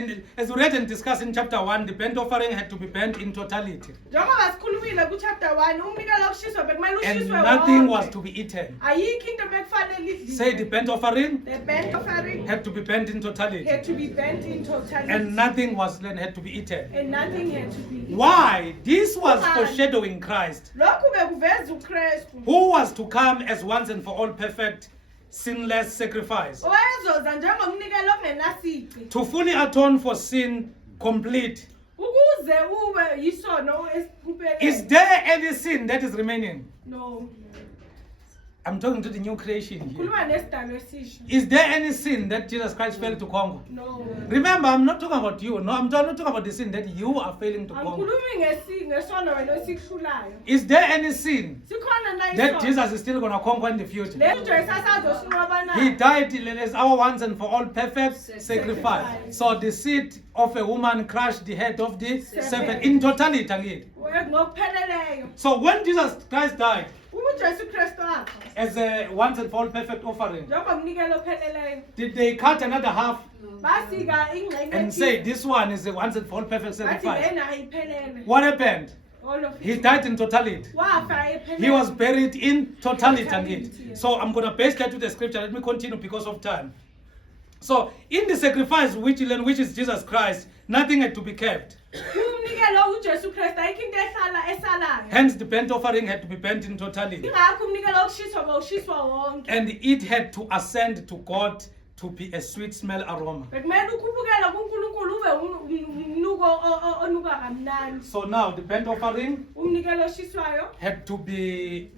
and discussed in chapter 1, the burnt offering had to be burnt in totality. Njengoba sikhulumile ku-chapter 1, umnikelo wokushiswa bekumele And ushiswe nothing was wonke. to be eaten. Ayikho into bekufanele idliwe. Say the burnt offering The burnt offering had to be burnt in totality. had to be burnt in totality. And nothing had to be eaten. And nothing had to be eaten. Why? This was Why? foreshadowing Christ, Lokhu bekuveza uKristu. who was to come as once and for all perfect, sinless sacrifice, Owayezoza njengomnikelo ongenasici. to fully atone for sin, complete. Ukuze ube yisono esiphelele. Is there any sin that is remaining? No. I'm talking to the new creation here. Khuluma nesidalo esisha. Is there any sin that Jesus Christ failed to conquer? No. Remember, I'm not talking about you. No, I'm not talking about the sin that you are failing to conquer. Angikhulumi ngesono wena osikuhlulayo. Is there any sin Sikhona na that isono. Jesus is still going to conquer in the future? Le uJesu asazosinqoba na. He died as our once and for all perfect sacrifice. So the seed of a woman crushed the head of the serpent in totality again. Ngokupheleleyo. So when Jesus Christ died UJesu Kristu wafa. as a once and for all perfect offering, Njengomnikelo opheleleyo. did they cut another half Basika ingxenye and say this one is a once and for all perfect bathi sacrifice? lena ayiphelele. What happened? All of He it. died in totality. Wafa ephelele. He was buried in totality Totality, again. yes. So I'm going to base that to the scripture. Let me continue because of time. So in the sacrifice which is Jesus Christ, nothing had to be kept. Umnikelo uJesu Kristu ayikho into esalayo. Hence the burnt offering had to be burnt in totality. Ingakho umnikelo wokushiswa bawushiswa wonke. And it had to ascend to God to be a sweet smell aroma. Bekumele ukhuphukela kuNkulunkulu ube umnuko onuka kamnandi. So now the burnt offering Umnikelo oshiswayo had to be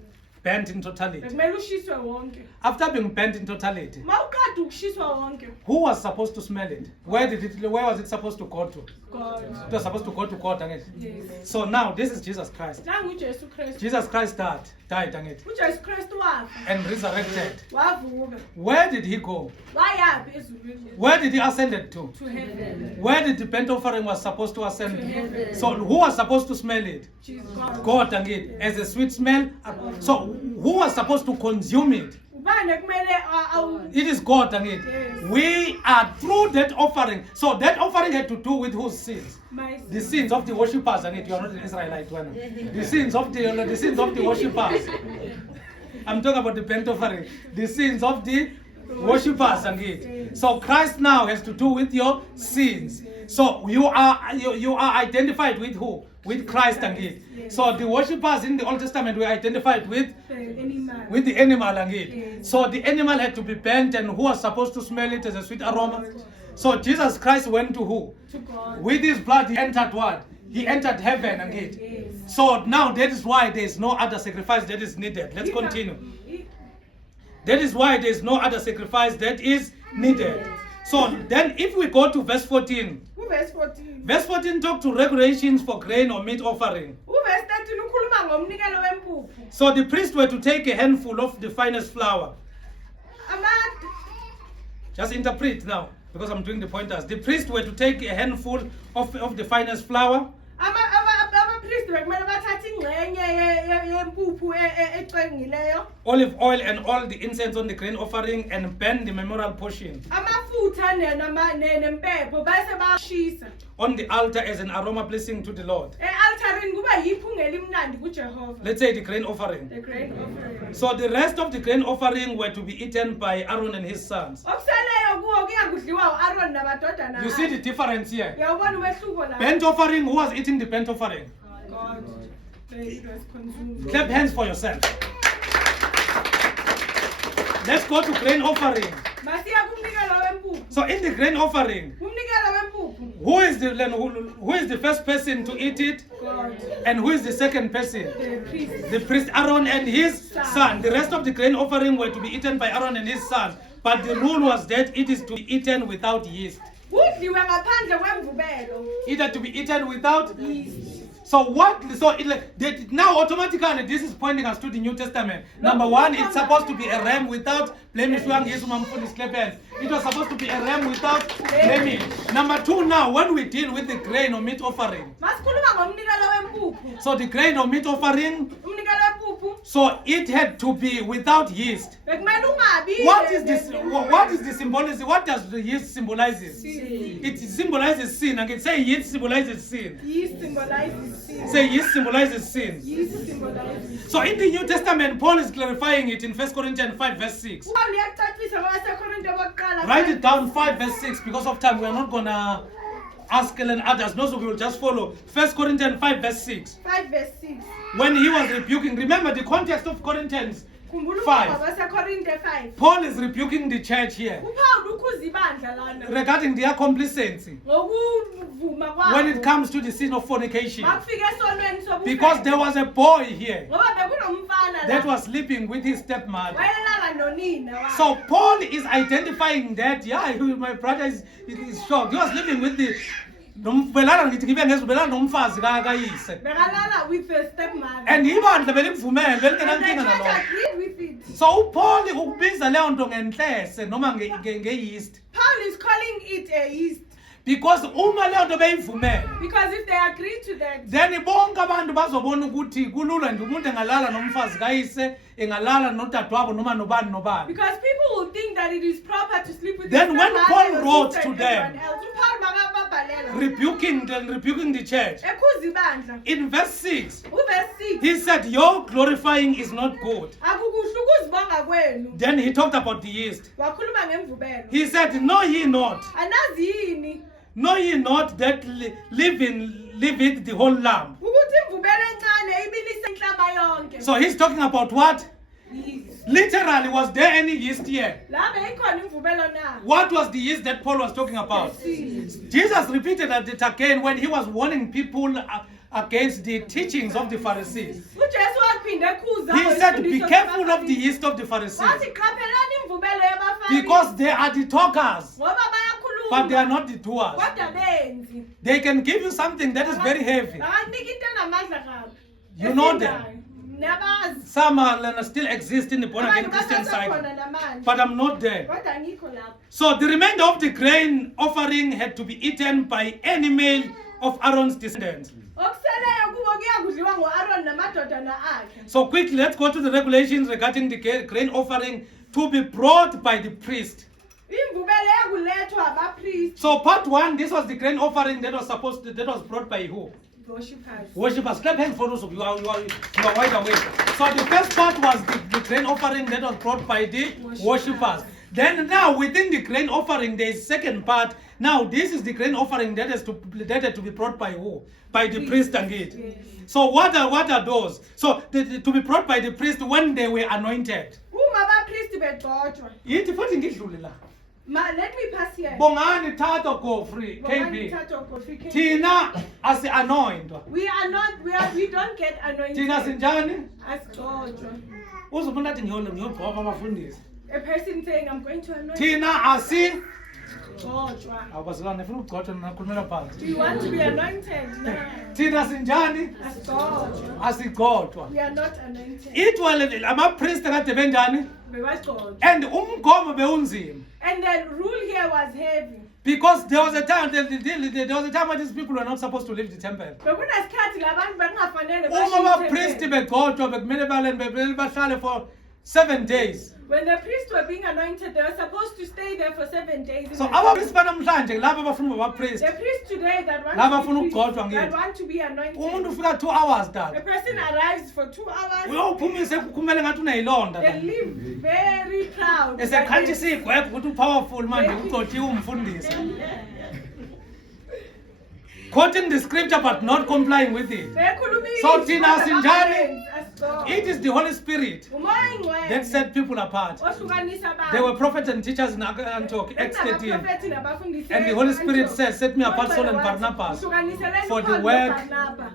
burnt in totality. bekumele ushiswe wonke. After being burnt in totality, Mawuqeda ukushiswa wonke. who was supposed to smell it? Where was it supposed to go to? God. It was supposed to go to God. Again. Yes. So now this is Jesus Christ. Nangu uJesu Kristu. Jesus Christ died again, uJesu Kristu wafa. and resurrected. Wavuka. Where did he go? Wayaphi ezulwini? Where did he ascend to? To heaven. Where did the burnt offering was supposed to ascend To heaven. to? So who was supposed to smell it? Jesus. God. God again, as a sweet smell. So who was supposed to consume it? Ubani ekumele It is God again. Yes. We are through that offering. So that offering had to do with whose sins? my The sins of the worshippers, and you are not an Israelite one. The sins of the worshippers. I'm talking about the burnt offering. The sins of the worshippers and it. So Christ now has to do with your sins. So you are identified with who? With Christ and it. So the worshippers in the Old Testament were identified with the animal and it. So the animal had to be burnt, and who was supposed to smell it as a sweet aroma? So Jesus Christ went to who? To God. With his blood he entered what? He entered heaven and it. Yes. So now that is why there is no other sacrifice that is needed. Let's continue. That is why there is no other sacrifice that is needed. So then if we go to verse 14. Verse 14. Verse 14 talk to regulations for grain or meat offering. Verse 13 ukhuluma Sikhuluma ngomnikelo wempuphu. So the priests were to take a handful of the finest flour. Just interpret now, because I'm doing the pointers. The priests were to take a handful of the finest flour. Abapriest bekumele bathathe ingxenye yempuphu ecengileyo. Olive oil and all the incense on the grain offering and burn the memorial portion Amafutha nempepho bese bashisa. on the altar as an aroma pleasing to the Lord. E-altarini kuba yiphunga elimnandi kuJehova. Let's say the grain offering. The grain offering. So the rest of the grain offering were to be eaten by Aaron and his sons. Okuseleyo kuwo kuyakudliwa u-Aaron namadodana. You see the difference here? Uyawubona umehluko la. Burnt offering, who was eating the burnt offering? God. It was consumed. Clap hands for yourself. Let's go to grain offering. Masiya kumnikelo wempuphu. So in the grain offering, Kumnikelo wempuphu. who is the first person to eat it? God. And who is the second person? The priest. The priest Aaron and his son. The rest of the grain offering were to be eaten by Aaron and his son. But the rule was that it is to be eaten without yeast. Kudliwe ngaphandle kwemvubelo. It had to be eaten without Yeast. So now automatically this is pointing us to the New Testament. Number one, it's supposed to be a ram without blemish. It was supposed to be a ram without blemish. Number two, now when we deal with the grain or meat offering, Masikhuluma ngomnikelo wempuphu. so the grain or meat offering, Umnikelo wempuphu so it had to be without yeast. bekumele ungabi. What is this? What is the symbolism? What does the yeast symbolizes? Sin. It symbolizes sin. I can say yeast symbolizes sin. Yeast symbolizes sin. Say yeast symbolizes sin. Yeast symbolizes. So in the New Testament, Paul is clarifying it in 1 Corinthians 5 verse 6. Paul uyacacisa kwabaseKorinte bokuqala. Write it down 5 verse 6 because of time. We are not gonna ask and others. No, so we will just follow 1 Corinthians 5 verse 6. 5 verse 6. When he was rebuking, remember the context of Corinthians. Khumbula 5. kwabaseKorinte 5. Paul is rebuking the church here uPaul ukhuza ibandla lana regarding their complacency ngokuvuma kwabo. when it comes to the sin of fornication. Makufika esonweni sobufebe. Because there was a boy here Ngoba bekunomfana that la. was sleeping with his stepmother. Wayelala nonina wakhe. So Paul is identifying that, my brother is shocked. He was living with the bekalala Bekalala with the stepmother. and ibandla belimvumele And the belingenankinga church nalokho. agreed with it. So uPaul ukubiza leyo nto ngenhlese noma ngeyeast Paul is calling it a yeast. because uma leyo nto beyivumele, Because if they agree to that, then bonke abantu bazobona ukuthi kulula nje umuntu engalala nomfazi kayise, engalala nodadewabo noma nobani. because people will think that it is proper to sleep with Then the when stepmother Paul or wrote sister to and them, everyone else, uPaul makababhalela. rebuking the church. Ekhuza ibandla. In verse 6, Uverse 6. he said, your glorifying is not good. Akukuhle ukuzibonga kwenu. Then he talked about the yeast. Wakhuluma ngemvubelo. He said, know ye not, Anazi yini know ye not that live it the whole lamb. ukuthi imvubelo encane ibilisa inhlaba yonke. So he's talking about what? Yeast. Literally, was there any yeast here? La beyikhona imvubelo na. What was the yeast that Paul was talking about? Seed. Jesus repeated it again when he was warning people against the teachings of the Pharisees. uJesu waphinde ekhuza He said, be careful of the yeast of the Pharisees, wathi qaphelani imvubelo yabaFarisi. because they are the talkers, Ngoba bayakhuluma. but they are not the doers. Kodwa benzi. They can give you something that is very heavy. Bakanika into enamandla kabi. You know them. Nabazi. Some are still exist in the born again Abantu Christian side, basasekhona namandla. but I'm not there. Kodwa ngikho lapho. So the remainder of the grain offering had to be eaten by any male of Aaron's descendants. Okuseleyo kubo kuyakudliwa ngo-Aaron namadodana akhe. So quickly, let's go to the regulations regarding the grain offering to be brought by the priest. Imvubelo yakulethwa abapriest. So part 1, this was the grain offering that was brought by who? Worshippers. Worshippers. Clap hands for those of you. You are wide awake. So the first part was the grain offering that was brought by the worshippers. Then now within the grain offering there is second part. Now this is the grain offering that had to be brought by who? By the priest and it. Yes. So what are those? So to be brought by the priest when they were anointed. Uma abapriest begcotshwa. Yithi futhi ngidlule la. Let me pass here. Bongani Thato Gofri Bongani KB. Thato Gofri, KB. Tina as anointwa. We don't get anointed. Tina sinjani? As gcotshwa. Uzofuna athi ngiyole ngiyobhoma abafundisi. A person saying I'm going to anoint. Tina asi Gotshwa. Awubazalwane nifuna ukugotshwa nakhulumela Do phansi. you want to be anointed? No. Thina sinjani? Asigotshwa. Asigotshwa. We are not anointed. Ithwele amapriest kade benjani? Bewagotshwa. And umgomo beunzima. And the rule here was heavy. Because there was a time when these people were not supposed to leave the temple. Bekunesikhathi labantu bekungafanele Uma bashiye abapriest temple. begotshwa bekumele bahlale for 7 days. When the priests were being anointed, they were supposed to stay there for 7 days. So abapriest banamhlanje laba abafuna abapriest. The priests today that Laba want bafuna to be ukugotshwa priests, that ngithi. want to be Umuntu anointed. ufika 2 hours A dad. person arrives for 2 hours. Uyawuphumisa kumele ngathi uneyilonda. They live very proud. Esekhantshisa igwebhe ukuthi upowerful manje ugcotshiwe umfundisi. Quoting the scripture but not complying with it. So thina sinjani? It is the Holy Spirit that set people apart. There were prophets and teachers in Antioch, Acts 13. And the Holy Spirit says, set me apart, Saul and Barnabas, for the work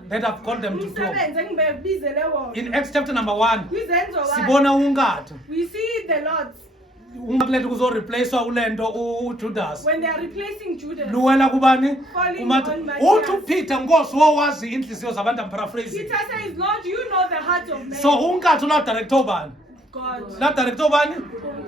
that I've called them to do. In Acts chapter number 1, sibona ungathi. we see the Lord Ungakuletha kuzoreplacewa ulento uJudas. when they are replacing Judas. Luwela kubani? Falling Kumathi on Matthias. uthi uPeter Nkosi wowazi inhliziyo zabantu, I'm paraphrasing. Peter says, Lord, you know the heart of man. So unkathi la director ubani? God. La director ubani?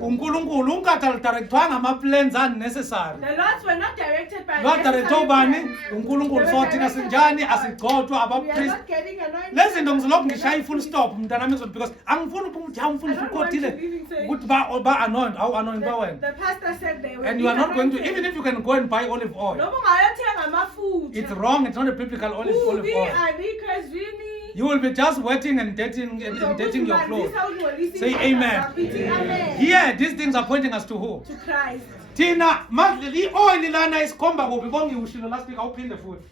uNkulunkulu. Unkathi alidirectwanga ama-plans unnecessary. The Lords were not directed by La director necessary ubani? plans. uNkulunkulu. They So were thina directed sinjani by God. asigcotshwa We are abapriest. not getting anointed. Lezi zinto ngizolokhu ngishaya i-full stop mntanami ezweni because angifuni ukuthi ngifuni I don't want uqotile to leave saying- ukuthi ba-anoint awu-anoint bawena. The pastor said they were And you are being not going to, anointed. even if you can go and buy olive oil, Noma ungayothenga amafutha. it's wrong. It's not a biblical olive oil. You will be just wetting and dating your clothes. Say amen. Here, these things are pointing us to who? To Christ. Tina, manje i-oil lana isikhomba kuphi bongiwushilo last week awuphinde futhi.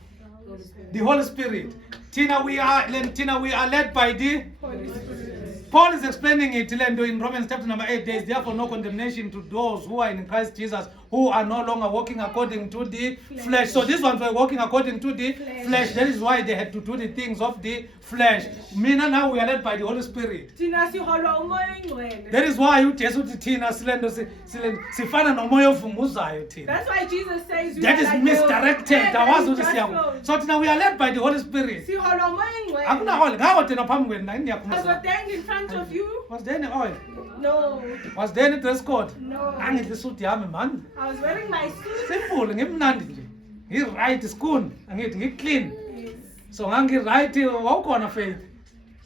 The Holy Spirit. Tina, we are led by the Holy Spirit. Paul is explaining it in Romans chapter number 8. There is therefore no condemnation to those who are in Christ Jesus, who are no longer walking according to the flesh. So these ones were walking according to the flesh. That is why they had to do the things of the flesh. Mina now we are led by the Holy Spirit. Thina siholwa umoya oyingcwele. That is why uJesu uthi thina silento sifana nomoya ovunguzayo thina. That's why Jesus says we That are is like misdirected. those Awazi ukuthi just siya. flows. So thina we are led by the Holy Spirit. Siholwa umoya oyingcwele. Akuna oil. Ngawo thina phambi kwenu la Was ngiyakhumbuza. ordained in front of you? Was there any oil? No. Was there any dress code? No. Angidli isuit yami man. I was wearing my suit. Simple, ngimnandi nje. Ngi-right schoon, angithi ngi-clean. Yes. So ngangi-right wawukhona Faith.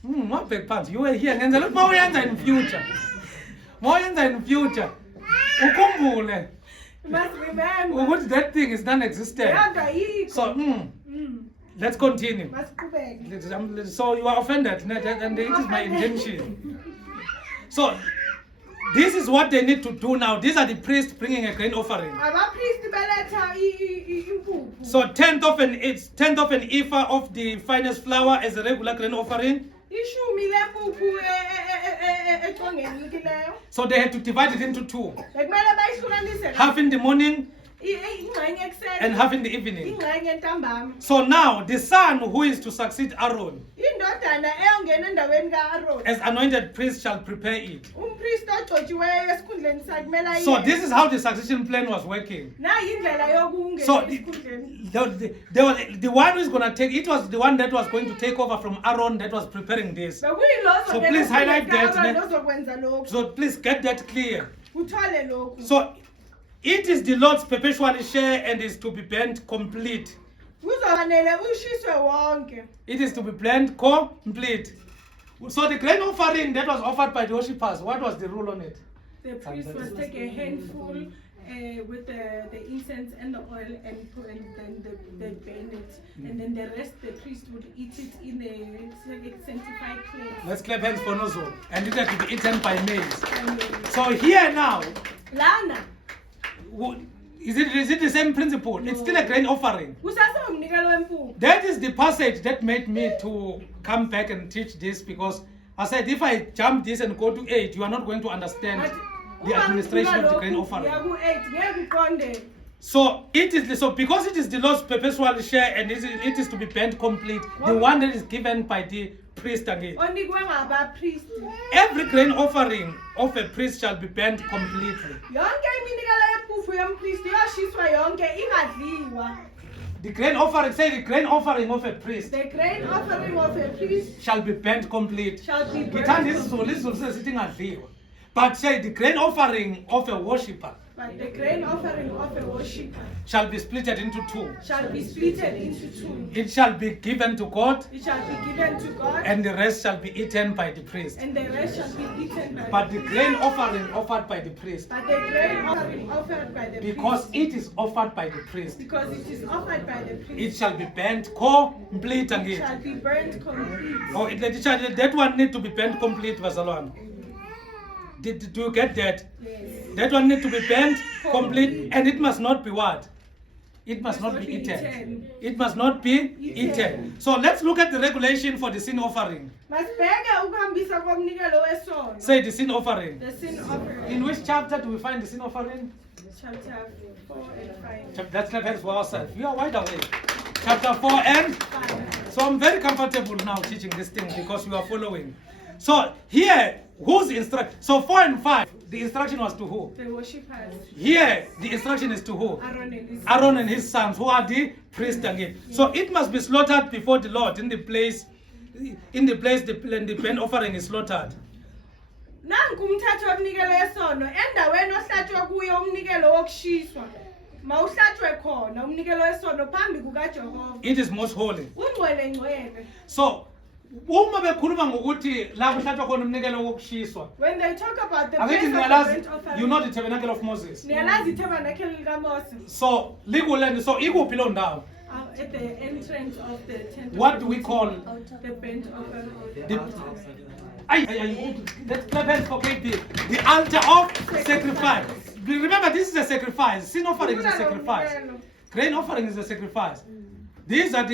Ngabhek phansi. You were here ngenzela ukuthi mawuyenza in future. Mawuyenza in future. Ukhumbule You must remember. ukuthi that thing is non-existent. Yodwa yikho. So, Mm. let's continue. Masiqhubeke. So you are offended, and it is my intention. So this is what they need to do now. These are the priests bringing a grain offering. Abapristi beletha impuphu. So tenth of an ephah of the finest flour as a regular grain offering. Ishumi lempuphu econgeni likileyo. So they had to divide it into two, Bekumele bayihlukanise. half in the morning Ingxenye ekuseni. and half in the evening. Ingxenye ntambama. So now the son who is to succeed Aaron Indodana eyongena endaweni ka-Aaron. as anointed priest shall prepare it. Umpristi ogcotshiweyo esikhundleni sakhe kumele So ayenze. this is how the succession plan was working. Nayi indlela yokungena So esikhundleni. the one who is going to take, it was the one that was going to take over from Aaron that was preparing this. Bekuyilo So ozongena please highlight esikhundleni that, ka-Aaron ozokwenza lokhu. So please get that clear. Uthole lokhu. So it is the Lord's perpetual share and is to be burnt complete. Kuzofanele ushiswe wonke. It is to be burnt complete. So the grain offering that was offered by the worshippers, what was the rule on it? The priest must take a handful with the incense and the oil and then they burn it. And then the rest the priest would eat it in a sanctified place. Let's clap hands for Nozo. And it had to be eaten by maize. And So here now, lana is it the same principle? It's still a grain offering. kusase umnikelo wempuphu. That is the passage that made me to come back and teach this, because I said if I jump this and go to 8, you are not going to understand the administration of the grain offering. So it is because it is the Lord's perpetual share and it is to be burnt complete. The one that is given by the priest again. Onikwe ngabapristi. Every grain offering of a priest shall be burnt completely. Yonke iminikelo yempuphu yompristi iyoshiswa yonke ingadliwa. The grain offering, say the grain offering of a priest The grain offering of a priest shall be burnt complete. shall be Ngithanda burnt, isiZulu sesithi ingadliwa. But say the grain offering of a worshipper but the grain offering of a worshipper shall be splitted into two. shall be splitted into two. It shall be given to God, It shall be given to God, and the rest shall be eaten by the priest. and the rest shall be eaten by But the priest. grain offering offered by the priest, But the grain offering offered by the because priest, it is offered by the priest, because it is offered by the it priest, shall be burnt complete shall again. be burnt complete. Oh, that one need to be burnt complete, Vasalwan. Do you get that? Yes. That one need to be burnt complete, and it must not be what? It must not be eaten. It must not be eaten. So let's look at the regulation for the sin offering. Masibheke ukuhambisa komnikelo wesono. Say the sin offering. The sin offering. In which chapter do we find the sin offering? Chapter 4 and 5. Let's clap hands for ourselves. We are wide awake. Chapter 4 and 5. so I'm very comfortable now teaching this thing because you are following. So here, whose instruction? So 4 and 5, the instruction was to who? The worshippers, Here, the instruction is to who? Aaron and his Aaron and his sons, who are the priests again. So it must be slaughtered before the Lord in the place the burnt offering is slaughtered. nanku umthetho womnikelo wesono endaweni ohlatshwe kuyo umnikelo wokushiswa mawuhlatshwe khona umnikelo wesono phambi kukaJehova It is most holy. ungcwele ngcwele. So uma bekhuluma ngokuthi la kuhlatshwa khona umnikelo wokushiswa, When they talk about the akithi place of the niyalazi, burnt offering, you know the tabernacle of Moses. niyalazi itabernacle likaMose So legal, so ikuphi lo ndawo? at the entrance of the tent. What do we call the burnt offering? the let's clap hands for KP. The altar of sacrifice. Remember, this is a sacrifice. Sin offering is a sacrifice. Grain offering is a sacrifice. These are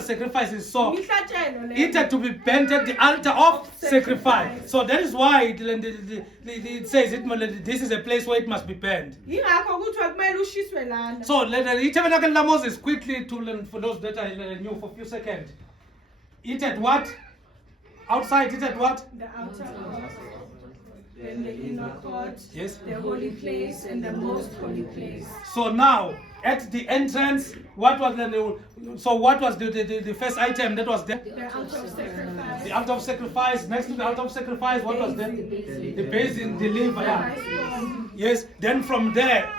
sacrifices. So Mihlatshelo le. it had to be burnt at the altar of sacrifice. So that is why it says this is a place where it must be burnt. Yingakho kuthiwa kumele ushiswe lana. So the tabernacle of Moses, quickly to learn for those that are new for a few seconds. It had what? Outside, it had what? The outer court, then the inner court, Yes. the holy place, and the most holy place. So now, at the entrance, what was the first item that was there? The altar of sacrifice. The altar of sacrifice. Next to the altar of sacrifice, what was there? The basin, the liver. Yeah. Yes. Then from there,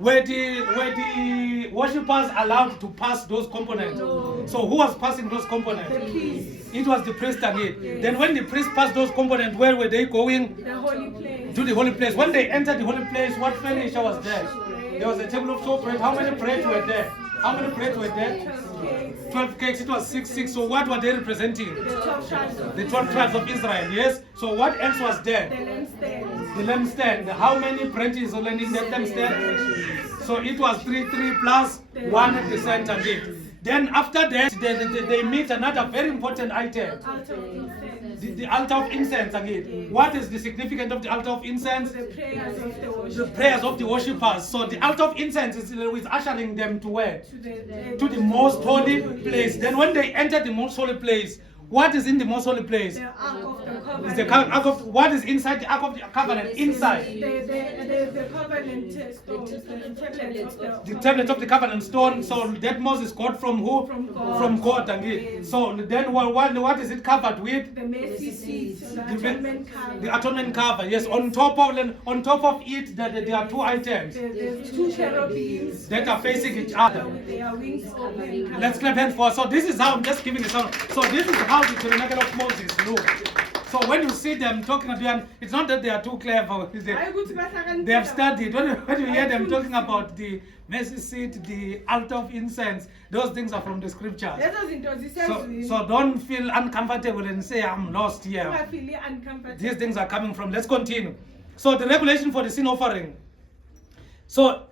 were the worshippers allowed to pass those components? No. So who was passing those components? The priest, It was the priest again. Yes. Then when the priest passed those components, where were they going? the holy place. To the holy place. When they entered the holy place, what furniture was there? There was a table of showbread. How many bread were there? How many bread were there? 12 cakes. It was 6. So what were they representing? The 12 tribes of The 12 tribes of Israel. Yes. So what else was the there? lampstands. The lampstand. How many branches were in that lampstand? So it was 3 plus 1 at the center gate. Then after that, they meet another very important item. Altar of incense. The altar of incense again. What is the significance of the altar of incense? The prayers of the The worship. prayers of the worshippers. So the altar of incense is ushering them to where? To To the most holy place. Then when they enter the most holy place, what is in the most holy place? the ark of the Is covenant. the ark of what is inside the ark of the covenant? Inside The covenant stones, the tablets of the tablet of the covenant stone. So that Moses got from who? From God. From God again. So then what is it covered with? the mercy seat, the atonement cover. The atonement cover. Yes. On top of it, there are two items There's two cherubims that are facing each other. with their wings open. Let's clap hands for. So this is how I'm just giving a sound. So this is how the tabernacle of Moses look. So when you see them talking about, it's not that they are too clever. Hayi ukuthi bahlakaniphile. They have studied. When you hear them talking about the mercy seat, the altar of incense, those things are from the scriptures. Lezo zinto zisezwini. So don't feel uncomfortable and say I'm lost here. Ungafili uncomfortable. These things are coming from. Let's continue. So the regulation for the sin offering. So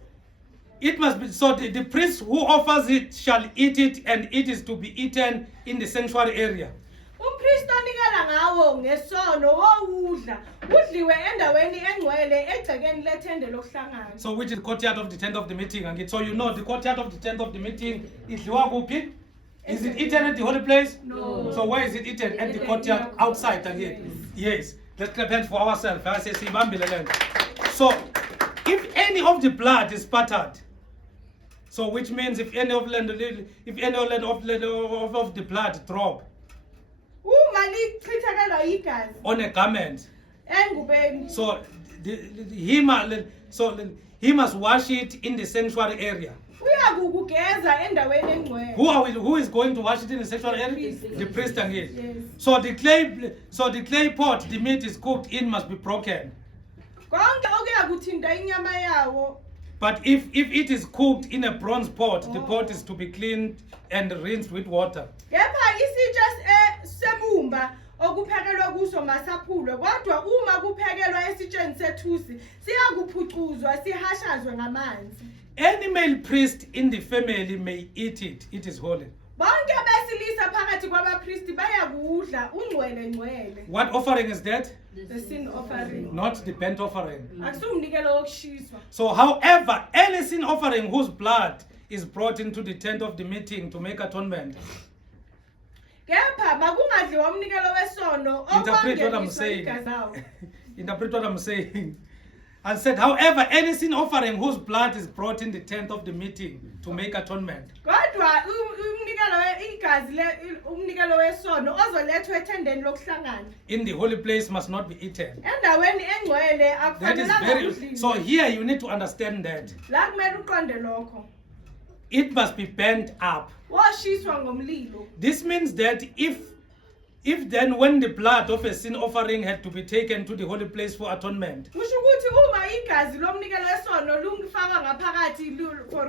it must be, so the priest who offers it shall eat it, and it is to be eaten in the sanctuary area. Umpristi onikela ngawo ngesono wowudla udliwe endaweni engcwele egcekeni lethende lokuhlangana. So which is the courtyard of the tent of the meeting again. So you know the courtyard of the tent of the meeting idliwa kuphi? Is it eaten at the holy place? No. So where is it eaten? At the courtyard outside again. Yes. Let's clap hands for ourselves. I say sibambile le nto. So if any of the blood is spattered, so which means if any of the blood drop uma lichithakelwa igazi on a garment, engubeni so he must wash it in the sanctuary area. uyakugeza endaweni engcwele. Who is going to wash it in the sanctuary area? The priest again. Yes. So the clay pot the meat is cooked in must be broken. Konke okuyakuthinta inyama yawo. But if it is cooked in a bronze pot, the pot is to be cleaned and rinsed with water. Kepha isitsha sebumba okuphekelwa kuso masaphulwe, kodwa uma kuphekelwa esitsheni sethusi siyakuphucuzwa sihashazwe ngamanzi. Any male priest in the family may eat it. It is holy. Bonke besilisa phakathi kwabapristi bayakudla ungcwele ngcwele. What offering is that? The sin offering. Not the burnt offering. Akusumnikelo wokushiswa. So however, any sin offering whose blood is brought into the tent of the meeting to make atonement. Kepha makungadliwa umnikelo wesono Interpret what I'm okwangeniswa saying. igazawo. Interpret what I'm saying. And said, however, any sin offering whose blood is brought in the tent of the meeting to make atonement. Kodwa umnikelo igazi umnikelo wesono ozolethwa ethendeni lokuhlangana. In the holy place must not be eaten. Endaweni engcwele That is akufanelanga very. kudliwe. So here you need to understand that La kumele uqonde lokho. it must be burnt up. Washiswa ngomlilo. This means that if then when the blood of a sin offering had to be taken to the holy place for atonement, Kusho ukuthi uma igazi lomnikelo wesono lungifaka ngaphakathi for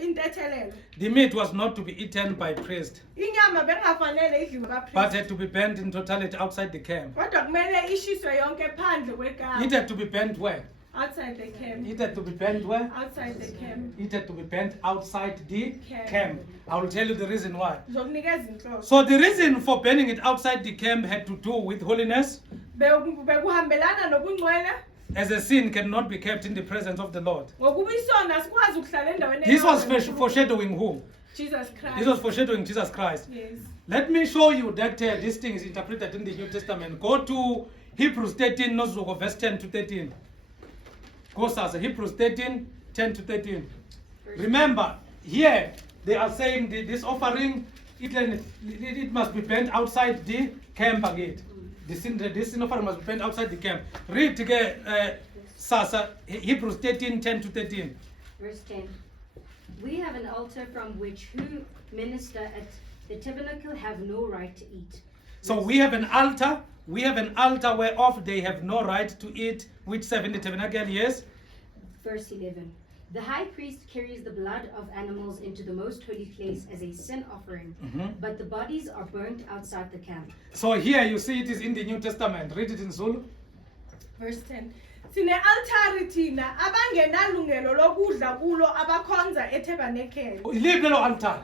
intethelelo. the meat was not to be eaten by priest, Inyama bengafanele idliwe but abapriest. had to be burnt in totality outside the camp. Kodwa kumele ishiswe yonke phandle It kwekama. had to be burnt where? Outside the camp. It had to be burnt where? Outside the camp. It had to be burnt outside the Camp. camp. I will tell you the reason why. Zokunikeza inhloso. So the reason for burning it outside the camp had to do with holiness, Bekuhambelana nobungcwele. as a sin cannot be kept in the presence of the Lord. Ngokuba isona sikwazi ukuhlala endaweni This was engcwele. foreshadowing who? Jesus Christ. This was foreshadowing Jesus Christ. Yes. Let me show you that this thing is interpreted in the New Testament. Go to Hebrews 13, Nozuko, verse 10 to 13. Go, Sasa. Hebrews 13, 10 to 13. Remember, here they are saying this offering, it must be burnt outside the camp again. This sin offering must be burnt outside the camp. Read Sasa, Hebrews 13, 10 to 13. Verse 10. We have an altar from which who minister at the tabernacle have no right to eat. So we have an altar whereof they have no right to eat, which serve in the tabernacle, yes? Verse 11. The high priest carries the blood of animals into the most holy place as a sin offering, but the bodies are burnt outside the camp. So here you see it is in the New Testament. Read it in Zulu. Verse 10. Sine altari thina abangenalungelo lokudla kulo abakhonza etabernacle. Leave the altar.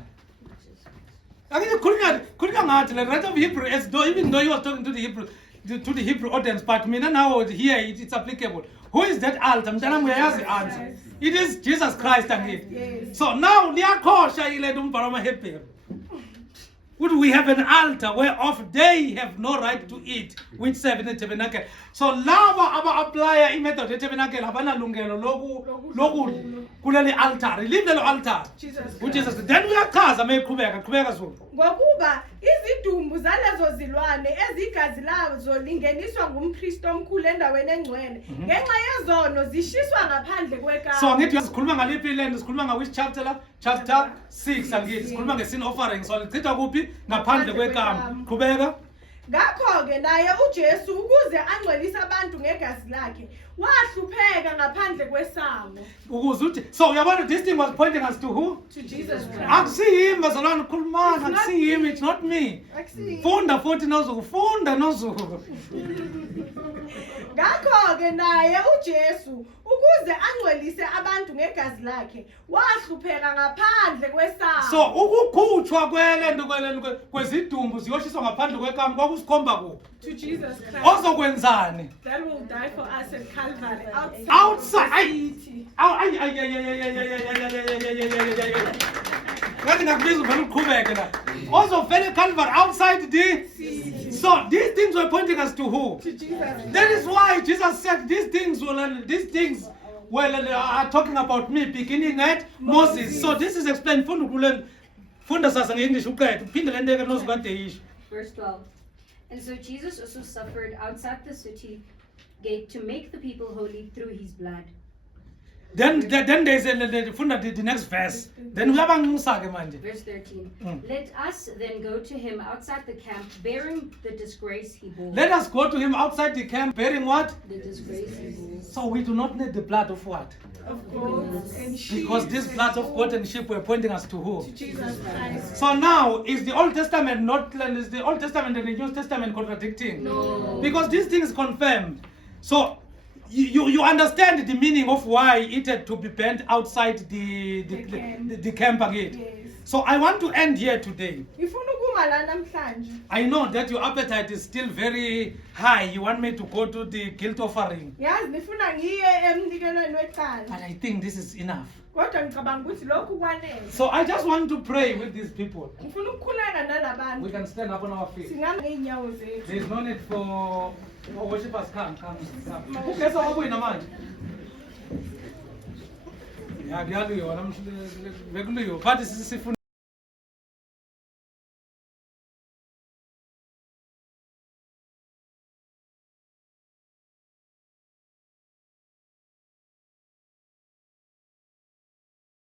Khulunywa ngathi the right of Hebrew, as though even though he was talking to the Hebrew audience, but mina now here it's applicable. Who is that altar? Mntana uyayazi the answer. It is Jesus Christ again. Yes. So now liyakhosha ile umbhalo wamaHebrew. Would we have an altar whereof they have no right to eat, which serve in the tabernacle? So lava aba-applya i-method ye-tabernacle abanalungelo lokudla kuleli altar. Leave lelo altar. Jesus Which is then uyachaza mayiqhubeka Zulu. Ngokuba izidumbu zalezo zilwane ezigazi lazo lingeniswa ngumpriest omkhulu endaweni engcwele ngenxa yezono zishiswa ngaphandle kwekama. So ngithi sikhuluma ngaliphi land, sikhuluma which chapter la? Chapter 6 angithi sikhuluma nge-sin offering. So lichitha kuphi? Ngaphandle kwekama. Qhubeka. Ngakho-ke naye uJesu ukuze angcwelise abantu ngegazi lakhe wahlupheka ngaphandle kwesango. Ukuze uthi so uyabona this thing was pointing us to who? To Jesus Christ. Akusiyi bazalwane khulumana, akusiyi him, it's not me. Akusiyi. Funda futhi nozufunda nozuku. Ngakho-ke naye uJesu ukuze angcwelise abantu ngegazi lakhe wahlupheka ngaphandle kwesango. So ukukhutshwa kwezidumbu ziyoshiswa ngaphandle kwekama kwakusikhomba kuphi? To Jesus Christ. Ozokwenzani? That will die for us at Calvary. Outside. City. Ngathi ngakubiza uvele uqhubeke la. Ozovele Calvary outside the City. So these things were pointing us to who? To Jesus. That is why Jesus said these things Well, are talking about me beginning at Moses. So this is explained. Funda sasa nge-English uqede. Uphinde le ndeke nozikade yisho. Verse 12. And so Jesus also suffered outside the city gate to make the people holy through his blood. Then there's the next verse. Then uyabanxusa-ke manje. Verse 13. Let us then go to him outside the camp, bearing the disgrace he bore. Let us go to him outside the camp bearing what? The disgrace he bore. So we do not need the blood of what? Of goats and sheep. Because this blood of goat and sheep were pointing us to who? To Jesus Christ. So now, is the Old Testament is the Old Testament and the New Testament contradicting? No. Because this thing is confirmed. So you understand the meaning of why it had to be burnt outside the camp again. Yes. So I want to end here today. Ngifuna ukuma la namhlanje. I know that your appetite is still very high. You want me to go to the guilt offering. Yazi nifuna ngiye emnikelweni wecala. But I think this is enough. Kodwa ngicabanga ukuthi lokhu kwanele. So I just want to pray with these people. Ngifuna ukukhuleka nalabantu. We can stand up on our feet. Singama ngeenyawo zethu. There is no need for worshippers. Come. Okay, so what manje? Yeah, but sifuna